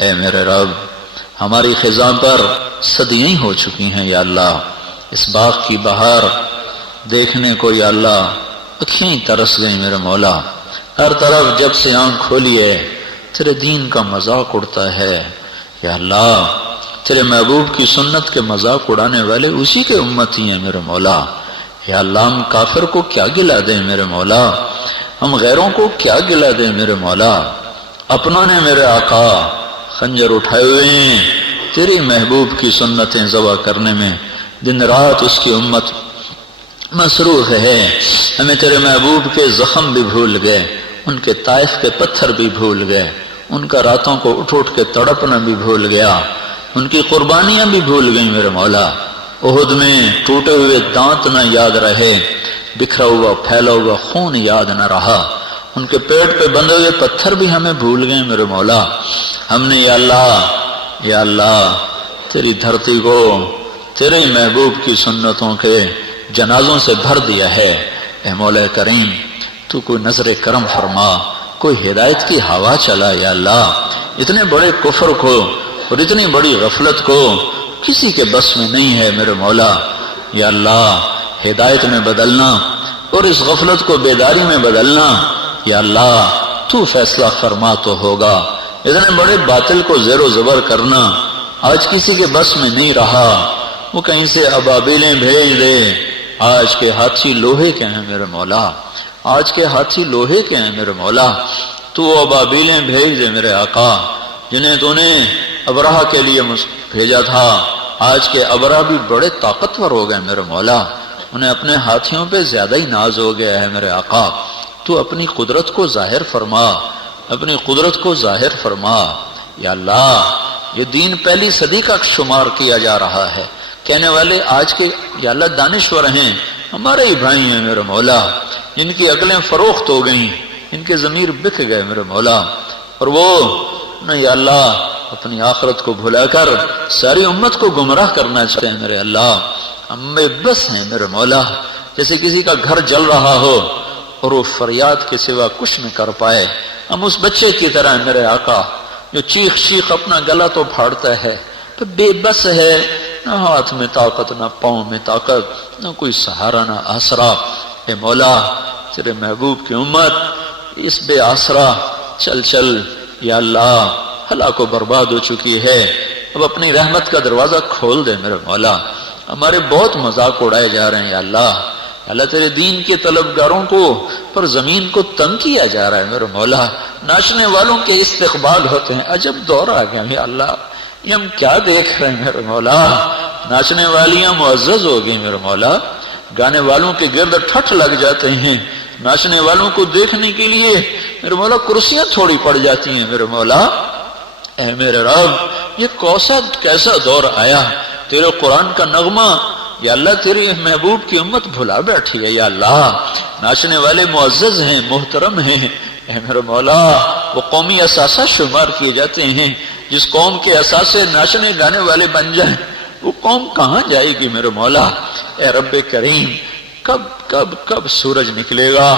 اے میرے رب، ہماری خزاں پر صدیاں ہو چکی ہیں یا اللہ، اس باغ کی بہار دیکھنے کو یا اللہ اکھیں ترس گئی میرے مولا۔ ہر طرف جب سے آنکھ کھولی ہے تیرے دین کا مذاق اڑتا ہے یا اللہ، تیرے محبوب کی سنت کے مذاق اڑانے والے اسی کے امتی ہیں میرے مولا۔ یا اللہ، ہم کافر کو کیا گلا دیں میرے مولا، ہم غیروں کو کیا گلا دیں میرے مولا۔ اپنوں نے میرے آقا خنجر اٹھائے ہوئے ہیں تیری محبوب کی سنتیں ذبح کرنے میں، دن رات اس کی امت مصروف ہے۔ ہمیں تیرے محبوب کے زخم بھی بھول گئے، ان کے طائف کے پتھر بھی بھول گئے، ان کا راتوں کو اٹھ اٹھ کے تڑپنا بھی بھول گیا، ان کی قربانیاں بھی بھول گئیں میرے مولا۔ احد میں ٹوٹے ہوئے دانت نہ یاد رہے، بکھرا ہوا پھیلا ہوا خون یاد نہ رہا، ان کے پیٹ پہ بندھے ہوئے پتھر بھی ہمیں بھول گئے میرے مولا۔ ہم نے یا اللہ تیری دھرتی کو تیرے محبوب کی سنتوں کے جنازوں سے بھر دیا ہے۔ اے مولا کریم، تو کوئی نظر کرم فرما، کوئی ہدایت کی ہوا چلا یا اللہ۔ اتنے بڑے کفر کو اور اتنی بڑی غفلت کو کسی کے بس میں نہیں ہے میرے مولا۔ یا اللہ، ہدایت میں بدلنا اور اس غفلت کو بیداری میں بدلنا، یا اللہ تو فیصلہ فرما تو ہوگا۔ اتنے بڑے باطل کو زیر و زبر کرنا آج کسی کے بس میں نہیں رہا، وہ کہیں سے ابابیلیں بھیج دے۔ آج کے ہاتھی لوہے کے ہیں میرے مولا، آج کے ہاتھی لوہے کے ہیں میرے مولا۔ تو وہ ابابیلیں بھیج دے میرے آقا جنہیں تو نے ابرہہ کے لیے بھیجا تھا۔ آج کے ابرہہ بھی بڑے طاقتور ہو گئے میرے مولا، انہیں اپنے ہاتھیوں پہ زیادہ ہی ناز ہو گیا ہے میرے آقا۔ تو اپنی قدرت کو ظاہر فرما، اپنی قدرت کو ظاہر فرما یا اللہ۔ یہ دین پہلی صدی کا شمار کیا جا رہا ہے، کہنے والے آج کے یا اللہ دانشور ہیں، ہمارے ہی بھائی ہیں میرے مولا، جن کی عقلیں فروخت ہو گئیں، ان کے ضمیر بک گئے میرے مولا، اور وہ نہ یا اللہ اپنی آخرت کو بھلا کر ساری امت کو گمراہ کرنا چاہتے ہیں میرے اللہ۔ ہم بے بس ہیں میرے مولا، جیسے کسی کا گھر جل رہا ہو اور وہ فریاد کے سوا کچھ نہ کر پائے۔ ہم اس بچے کی طرح میرے آقا جو چیخ چیخ اپنا گلا تو پھاڑتا ہے تو بے بس ہے، نہ ہاتھ میں طاقت نہ پاؤں میں طاقت، نہ کوئی سہارا نہ آسرا۔ اے مولا، تیرے محبوب کی امت اس بے آسرا چل چل یا اللہ ہلاک و برباد ہو چکی ہے۔ اب اپنی رحمت کا دروازہ کھول دے میرے مولا۔ ہمارے بہت مذاق اڑائے جا رہے ہیں یا اللہ، اللہ تیرے دین کے طلبگاروں کو پر زمین کو تنگ کیا جا رہا ہے میرے مولا۔ ناچنے والوں کے استقبال ہوتے ہیں، عجب دور آ گیا یا اللہ، یہ ہم کیا دیکھ رہے ہیں میرے مولا۔ ناچنے والیاں معزز ہو گئی میرے مولا، گانے والوں کے گرد ٹھٹ لگ جاتے ہیں، ناچنے والوں کو دیکھنے کے لیے میرے مولا کرسیاں تھوڑی پڑ جاتی ہیں میرے مولا۔ اے میرے رب، یہ کیسا دور آیا، تیرے قرآن کا نغمہ یا اللہ تیری محبوب کی امت بھلا بیٹھی ہے یا اللہ۔ ناچنے والے معزز ہیں، محترم ہیں، اے میرے مولا، وہ قومی اثاثہ شمار کیے جاتے ہیں، جس قوم کے اثاثے ناچنے گانے والے بن جائیں وہ قوم کہاں جائے گی میرے مولا۔ اے رب کریم، کب کب کب سورج نکلے گا،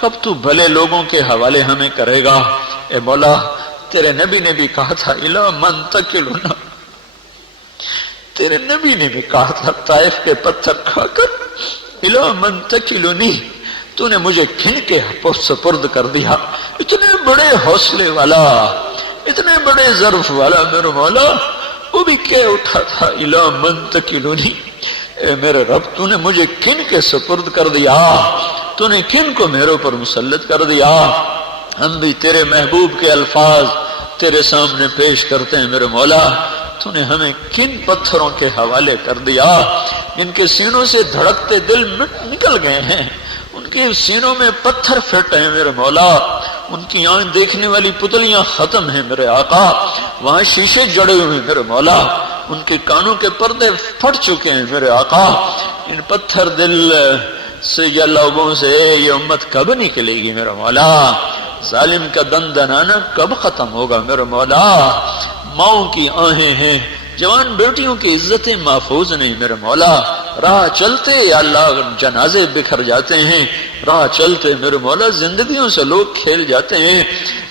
کب تو بھلے لوگوں کے حوالے ہمیں کرے گا۔ اے مولا، تیرے نبی نے بھی کہا تھا الا من تکلنا، تیرے نبی نے بھی کہا تھا طائف کے پتھر کھا کر الا من تکلنی، تو نے مجھے کھن کے سپرد کر دیا۔ اتنے بڑے حوصلے والا، اتنے بڑے ظرف والا میرے مولا، وہ بھی کہہ اٹھا تھا الا من تکلنی، اے میرے رب تو نے مجھے کن کے سپرد کر دیا، تو نے کن کو میرے اوپر مسلط کر دیا۔ ہم بھی تیرے محبوب کے الفاظ تیرے سامنے پیش کرتے ہیں میرے مولا، تو نے ہمیں کن پتھروں کے حوالے کر دیا، ان کے سینوں سے دھڑکتے دل نکل گئے ہیں، ان کے سینوں میں پتھر پھٹ ہیں میرے مولا، ان کی آنکھ دیکھنے والی پتلیاں ختم ہیں میرے آقا، وہاں شیشے جڑے ہوئے ہیں میرے مولا، ان کے کانوں کے پردے پھٹ چکے ہیں میرے آقا۔ ان پتھر دل سے یا لوگوں سے یہ امت کب نکلے گی میرے مولا؟ ظالم کا دن دنانا کب ختم ہوگا میرے مولا؟ ماؤں کی آہیں ہیں، جوان بیٹیوں کی عزتیں محفوظ نہیں میرے مولا، راہ چلتے یا اللہ جنازے بکھر جاتے ہیں، راہ چلتے میرے مولا زندگیوں سے لوگ کھیل جاتے ہیں۔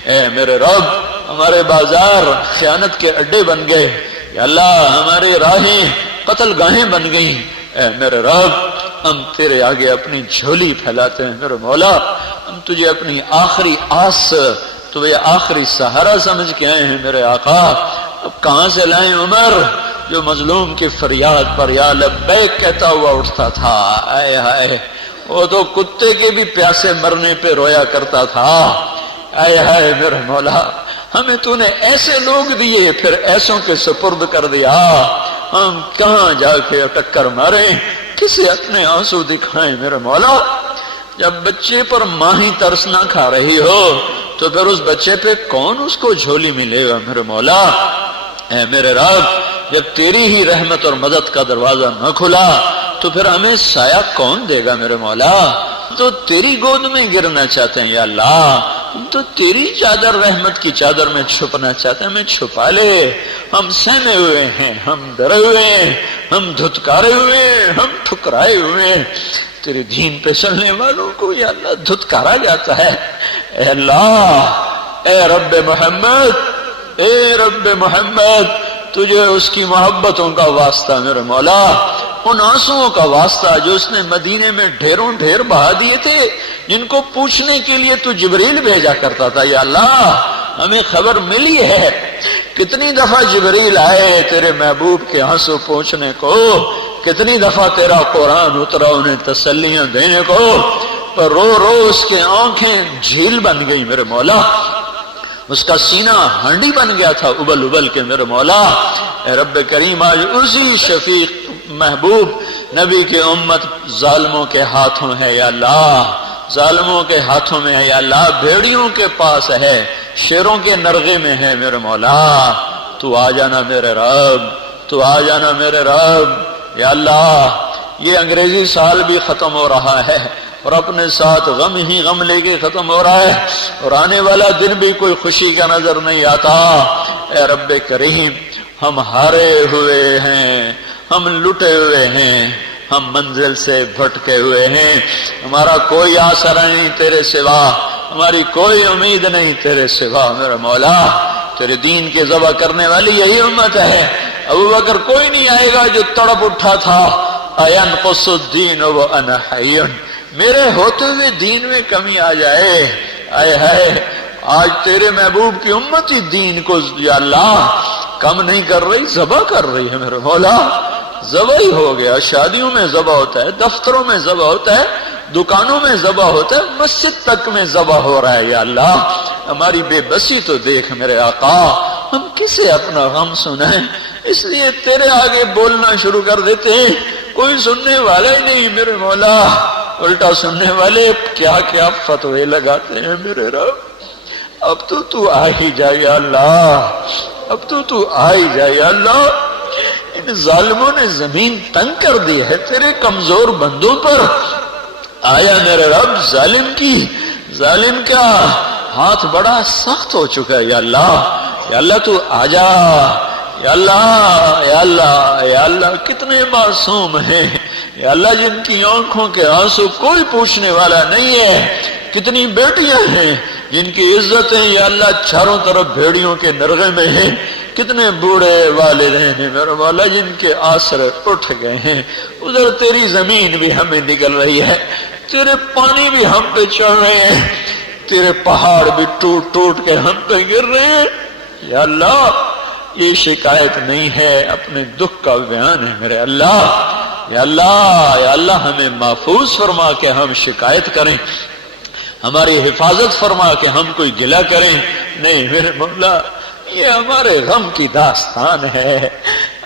اے میرے رب ہمارے بازار خیانت کے اڈے بن گئے یا اللہ، ہماری راہیں قتل گاہیں بن گئیں۔ اے میرے رب ہم تیرے آگے اپنی جھولی پھیلاتے ہیں میرے مولا، ہم تجھے اپنی آخری آس، تجھے آخری سہارا سمجھ کے آئے ہیں میرے آقا۔ اب کہاں سے لائیں عمر جو مظلوم کی فریاد پر یا لبیک کہتا ہوا اٹھتا تھا؟ آئے ہائے، وہ تو کتے کے بھی پیاسے مرنے پہ رویا کرتا تھا۔ آئے ہائے میرے مولا، ہمیں تو نے ایسے لوگ دیے پھر ایسوں کے سپرد کر دیا، ہم کہاں جا کے ٹکر ماریں، کسے اپنے آنسو دکھائیں میرے مولا۔ جب بچے پر ماں ہی ترس نہ کھا رہی ہو تو پھر اس بچے پہ کون اس کو جھولی ملے گا میرے مولا۔ اے میرے رب جب تیری ہی رحمت اور مدد کا دروازہ نہ کھلا تو پھر ہمیں سایہ کون دے گا میرے مولا۔ تو تیری گود میں گرنا چاہتے ہیں یا اللہ، ہم تو تیری چادر رحمت کی چادر میں چھپنا چاہتے ہیں، ہمیں چھپا لے۔ ہم سہمے ہوئے ہیں، ہم ڈرے ہوئے ہیں، ہم دھتکارے ہوئے ہیں، ہم ٹھکرائے ہوئے ہیں۔ تیرے دین پہ چلنے والوں کو یا اللہ دھتکارا جاتا ہے۔ اے اللہ، اے رب محمد، اے رب محمد، تجھے اس کی محبتوں کا واسطہ میرے مولا، ان آنسوؤں کا واسطہ جو اس نے مدینے میں ڈھیروں ڈھیر بہا دیے تھے، جن کو پوچھنے کے لیے تو جبریل بھیجا کرتا تھا۔ یا اللہ ہمیں خبر ملی ہے کتنی دفعہ جبریل آئے تیرے محبوب کے آنسو پوچھنے کو، کتنی دفعہ تیرا قرآن اترا انہیں تسلیاں دینے کو، پر رو رو اس کے آنکھیں جھیل بن گئی میرے مولا، اس کا سینہ ہانڈی بن گیا تھا ابل ابل کے میرے مولا۔ اے رب کریم آج اسی شفیق محبوب نبی کی امت ظالموں کے ہاتھوں ہے یا اللہ، ظالموں کے ہاتھوں میں ہے یا اللہ، بھیڑیوں کے پاس ہے، شیروں کے نرغے میں ہے میرے مولا۔ تو آ جانا میرے رب، تو آ جانا میرے رب یا اللہ۔ یہ انگریزی سال بھی ختم ہو رہا ہے اور اپنے ساتھ غم ہی غم لے کے ختم ہو رہا ہے، اور آنے والا دن بھی کوئی خوشی کا نظر نہیں آتا۔ اے رب کریم ہم ہارے ہوئے ہیں، ہم لٹے ہوئے ہیں، ہم منزل سے بھٹکے ہوئے ہیں، ہمارا کوئی آسرا نہیں تیرے سوا، ہماری کوئی امید نہیں تیرے سوا میرا مولا۔ تیرے دین کے ذبح کرنے والی یہی امت ہے۔ ابو بکر کوئی نہیں آئے گا جو تڑپ اٹھا تھا اَيَنْقُصُ الدِّينُ وَأَنَا حَيٌّ، میرے ہوتے ہوئے دین میں کمی آ جائے۔ آئے ہائے، آج تیرے محبوب کی امت ہی دین کو یا اللہ کم نہیں کر رہی، ذبح کر رہی ہے میرے مولا۔ ذبح ہی ہو گیا، شادیوں میں ذبح ہوتا ہے، دفتروں میں ذبح ہوتا ہے، دکانوں میں ذبح ہوتا ہے، مسجد تک میں ذبح ہو رہا ہے یا اللہ۔ ہماری بے بسی تو دیکھ میرے آقا، ہم کسے اپنا غم سنائیں، اس لیے تیرے آگے بولنا شروع کر دیتے ہیں، کوئی سننے والا ہی نہیں میرے مولا، الٹا سننے والے کیا کیا فتوے لگاتے ہیں میرے رب۔ اب تو آ ہی جائے یا اللہ، اب تو آ ہی جائے یا اللہ۔ ان ظالموں نے زمین تنگ کر دی ہے تیرے کمزور بندوں پر، آیا میرے رب ظالم کی، ظالم کا ہاتھ بڑا سخت ہو چکا ہے یا اللہ۔ یا اللہ تو آ جا یا اللہ، یا اللہ، یا اللہ۔ کتنے معصوم ہیں یا اللہ جن کی آنکھوں کے آنسو کوئی پوچھنے والا نہیں ہے، کتنی بیٹیاں ہیں جن کی عزتیں یا اللہ چاروں طرف بھیڑیوں کے نرغے میں ہیں، کتنے بوڑھے والدین ہیں میرے مولا جن کے آسرے اٹھ گئے ہیں۔ ادھر تیری زمین بھی ہمیں نگل رہی ہے، تیرے پانی بھی ہم پہ چڑھ رہے ہیں، تیرے پہاڑ بھی ٹوٹ ٹوٹ کے ہم پہ گر رہے ہیں یا اللہ۔ یہ شکایت نہیں ہے، اپنے دکھ کا بیان ہے میرے اللہ۔ یا اللہ، یا اللہ ہمیں محفوظ فرما کہ ہم شکایت کریں، ہماری حفاظت فرما کہ ہم کوئی گلہ کریں نہیں میرے مولا۔ یہ ہمارے غم کی داستان ہے،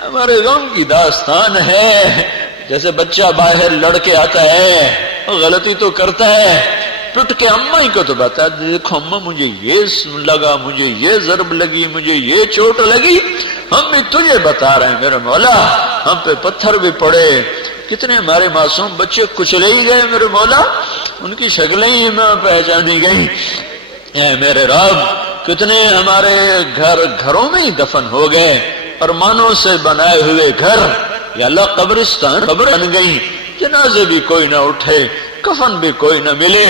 ہمارے غم کی داستان ہے۔ جیسے بچہ باہر لڑ کے آتا ہے، غلطی تو کرتا ہے، پٹ کے اماں ہی کو تو بتا دیکھو اماں مجھے یہ لگا، مجھے یہ ضرب لگی، مجھے یہ چوٹ لگی، ہم بھی تجھے بتا رہے ہیں میرے مولا۔ ہم پہ پتھر بھی پڑے، کتنے ہمارے معصوم بچے کچلے ہی گئے میرے مولا، ان کی شکلیں ہی میں پہچانی گئی۔ اے میرے رب کتنے ہمارے گھروں میں ہی دفن ہو گئے، ارمانوں سے بنائے ہوئے گھر یا اللہ قبرستان قبر بن گئی، جنازے بھی کوئی نہ اٹھے، کفن بھی کوئی نہ ملے،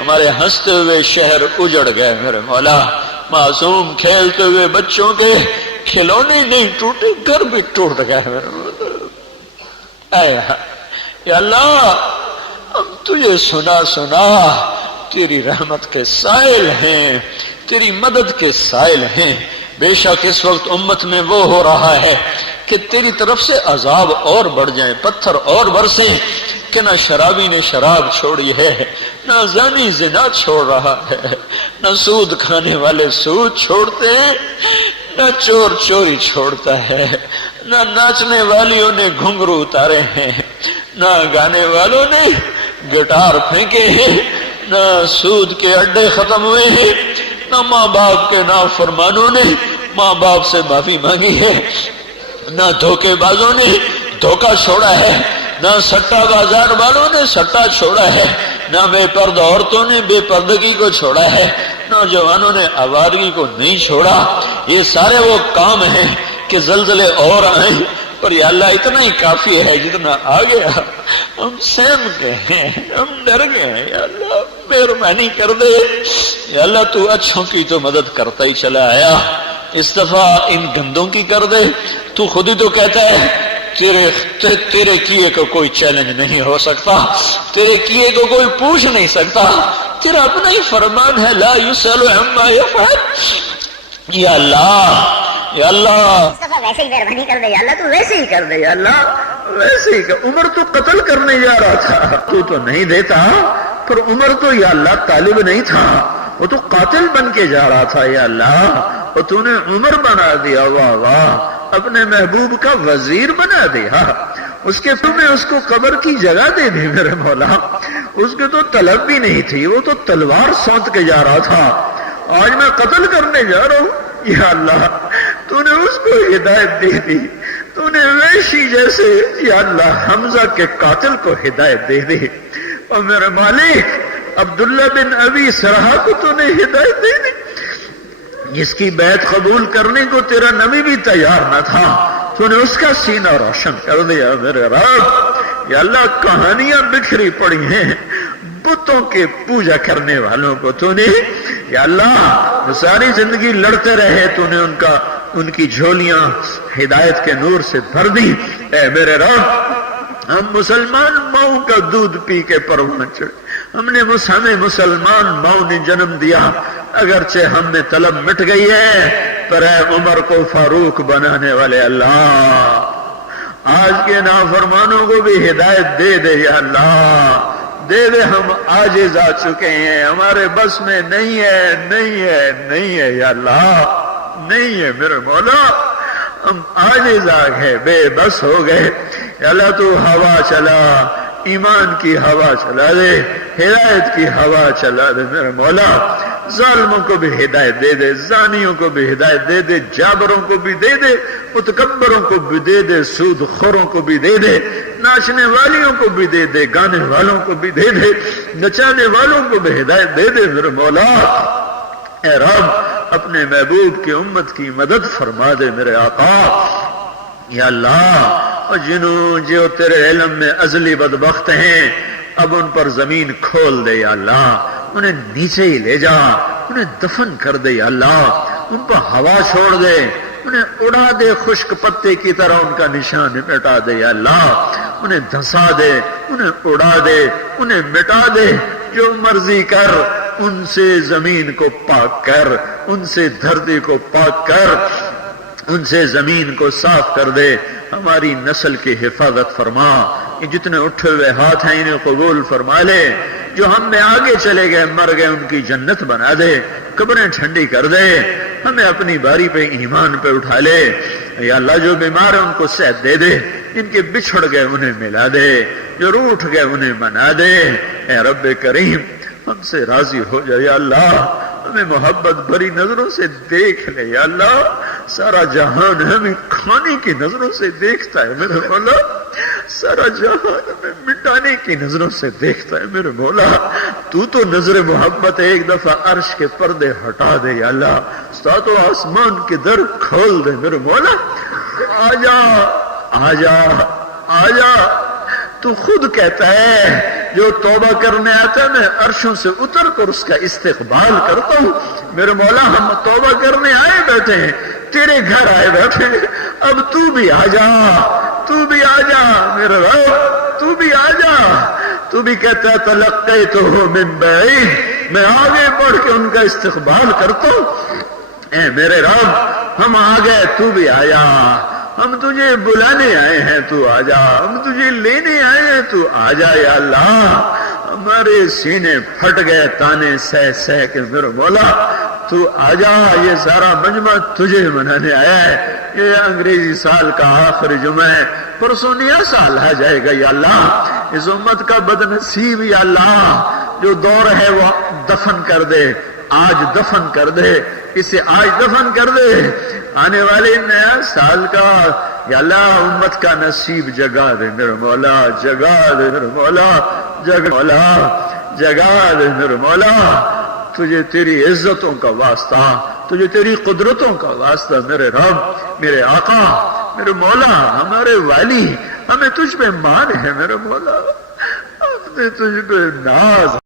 ہمارے ہنستے ہوئے شہر اجڑ گئے میرے مولا، معصوم کھیلتے ہوئے بچوں کے کھلونے نہیں ٹوٹے، گھر بھی ٹوٹ گئے میرے مولا۔ اے یا اللہ ہم تجھے سنا تیری رحمت کے سائل ہیں، تیری مدد کے سائل ہیں، بے شک اس وقت امت میں وہ ہو رہا ہے کہ تیری طرف سے عذاب اور بڑھ جائیں، پتھر اور برسیں، کہ نہ شرابی نے شراب چھوڑی ہے، نہ زانی زنا چھوڑ رہا ہے، نہ سود کھانے والے سود چھوڑتے ہیں، نہ چور چوری چھوڑتا ہے، نہ ناچنے والیوں نے گھنگرو اتارے ہیں، نہ گانے والوں نے گٹار پھینکے ہیں، نہ سود کے اڈے ختم ہوئے ہیں، نہ ماں باپ کے نافرمانوں نے ماں باپ سے معافی مانگی ہے، نہ دھوکے بازوں نے دھوکہ چھوڑا ہے، نہ سٹا بازار والوں نے سٹا چھوڑا ہے، نہ بے پردہ عورتوں نے بے پردگی کو چھوڑا ہے، نوجوانوں نے آوارگی کو نہیں چھوڑا۔ یہ سارے وہ کام ہیں کہ زلزلے اور آئیں، اور یا اللہ اتنا ہی کافی ہے جتنا آ گیا، ہم سہم گئے ہیں، ہم ڈر گئے ہیں، یا اللہ مہربانی کر دے، یا اللہ تو اچھوں کی تو مدد کرتا ہی چلا آیا، اس دفعہ ان گندوں کی کر دے۔ تو خود ہی تو کہتا ہے تیرے کیے کو کوئی چیلنج نہیں ہو سکتا، تیرے کیے کو کوئی پوچھ نہیں سکتا، تیرا اپنا ہی فرمان ہے لا یسأل عما یفعل۔ یا اللہ یا اللہ ویسے ہی مہربانی کر دے، یا اللہ تو ویسے ہی کر دے، یا اللہ ویسے ہی عمر تو قتل کرنے جا رہا تھا، تو نہیں دیتا، پر عمر تو یا اللہ طالب نہیں تھا، وہ تو قاتل بن کے جا رہا تھا، یا اللہ اور تو نے عمر بنا دیا، واہ واہ، اپنے محبوب کا وزیر بنا دیا، اس کے تمہیں اس کو قبر کی جگہ دے دی میرے مولا، اس کے تو طلب بھی نہیں تھی، وہ تو تلوار سونت کے جا رہا تھا، آج میں قتل کرنے جا رہا ہوں، یا اللہ تو نے اس کو ہدایت دے دی، تو نے ویشی جیسے یا اللہ حمزہ کے قاتل کو ہدایت دے دی، اور میرے مالک عبداللہ بن ابی سرحا کو تو نے ہدایت دے دی، جس کی بیعت قبول کرنے کو تیرا نبی بھی تیار نہ تھا، تو نے اس کا سینہ روشن کر دیا میرے رب۔ یا اللہ کہانیاں بکھری پڑی ہیں بتوں کے پوجا کرنے والوں کو، تو نے یا اللہ ساری زندگی لڑتے رہے، تو نے ان کی جھولیاں ہدایت کے نور سے بھر دی۔ اے میرے رب ہم مسلمان ماؤں کا دودھ پی کے پروان چڑھے، ہمیں مسلمان ماؤں نے جنم دیا، اگرچہ ہم میں طلب مٹ گئی ہے، پر اے عمر کو فاروق بنانے والے اللہ آج کے نافرمانوں کو بھی ہدایت دے دے، یا اللہ دے دے، ہم عاجز آ چکے ہیں، ہمارے بس میں نہیں ہے یا اللہ نہیں ہے میرے مولا، ہم عاجز آ گئے، بے بس ہو گئے، یا اللہ تو ہوا چلا، ایمان کی ہوا چلا دے، ہدایت کی ہوا چلا دے میرے مولا، ظالموں کو بھی ہدایت دے دے، زانیوں کو بھی ہدایت دے دے، جابروں کو بھی دے دے، متکبروں کو بھی دے دے، سود خوروں کو بھی دے دے، ناچنے والیوں کو بھی دے دے، گانے والوں کو بھی دے دے، نچانے والوں کو بھی ہدایت دے دے میرے مولا۔ اے رب اپنے محبوب کی امت کی مدد فرما دے میرے آقا، یا اللہ اور جو تیرے علم میں ازلی بدبخت ہیں اب ان پر زمین کھول دے یا اللہ، انہیں نیچے ہی لے جا، انہیں دفن کر دے یا اللہ، ان پر ہوا چھوڑ دے، انہیں اڑا دے، خشک پتے کی طرح ان کا نشان مٹا دے یا اللہ، انہیں دھسا دے، انہیں اڑا دے، انہیں مٹا دے، جو مرضی کر، ان سے زمین کو پاک کر، ان سے دھرتی کو پاک کر، ان سے زمین کو صاف کر دے، ہماری نسل کی حفاظت فرما، یہ جتنے اٹھے ہوئے ہاتھ ہیں انہیں قبول فرما لے، جو ہم میں آگے چلے گئے مر گئے ان کی جنت بنا دے، قبریں ٹھنڈی کر دے، ہمیں اپنی باری پہ ایمان پہ اٹھا لے، یا اللہ جو بیمار ہیں ان کو صحت دے دے، جن کے بچھڑ گئے انہیں ملا دے، جو روٹھ گئے انہیں منا دے، اے رب کریم ہم سے راضی ہو جائے یا اللہ، ہمیں محبت بھری نظروں سے دیکھ لے یا اللہ، سارا جہان ہمیں کھانے کی نظروں سے دیکھتا ہے میرے مولا، سارا جہان ہمیں مٹانے کی نظروں سے دیکھتا ہے میرے مولا، تو نظر محبت ایک دفعہ عرش کے پردے ہٹا دے یا اللہ، ساتوں آسمان کے در کھول دے میرے مولا، آجا آجا. تو خود کہتا ہے جو توبہ کرنے آتا ہے میں عرشوں سے اتر کر اس کا استقبال کرتا ہوں. میرے مولا ہم توبہ کرنے آئے بیٹھے ہیں, تیرے گھر آئے بیٹھے ہیں, اب تو بھی آ جا, تو بھی آ جا میرے رب, تو بھی آ جا. تو بھی کہتا ہے تلقیتہ من بعید, میں آگے بڑھ کے ان کا استقبال کرتا ہوں. اے میرے رب ہم آ گئے, تو بھی آیا. ہم تجھے بلانے آئے ہیں, تو آ جا. ہم تجھے لینے آئے ہیں, تو آ جا یا اللہ. ہمارے سینے پھٹ گئے تانے سہ سہ کے, میرے مولا تو آ جا. یہ سارا مجمع تجھے منانے آیا ہے. یہ انگریزی سال کا آخری جمعہ ہے, پرسوں نیا سال آ جائے گا یا اللہ. اس امت کا بدنصیب یا اللہ جو دور ہے وہ دفن کر دے, آج دفن کر دے, اسے آج دفن کر دے. آنے والے نیا سال کا یا اللہ امت کا نصیب جگا دے میرے مولا, جگا دے میرے مولا, جگا مولا, جگا دے میرے مولا. تجھے تیری عزتوں کا واسطہ, تجھے تیری قدرتوں کا واسطہ میرے رب, میرے آقا, میرے مولا, ہمارے والی, ہمیں تجھ پہ مان ہے میرے مولا, ہم نے تجھ پہ ناز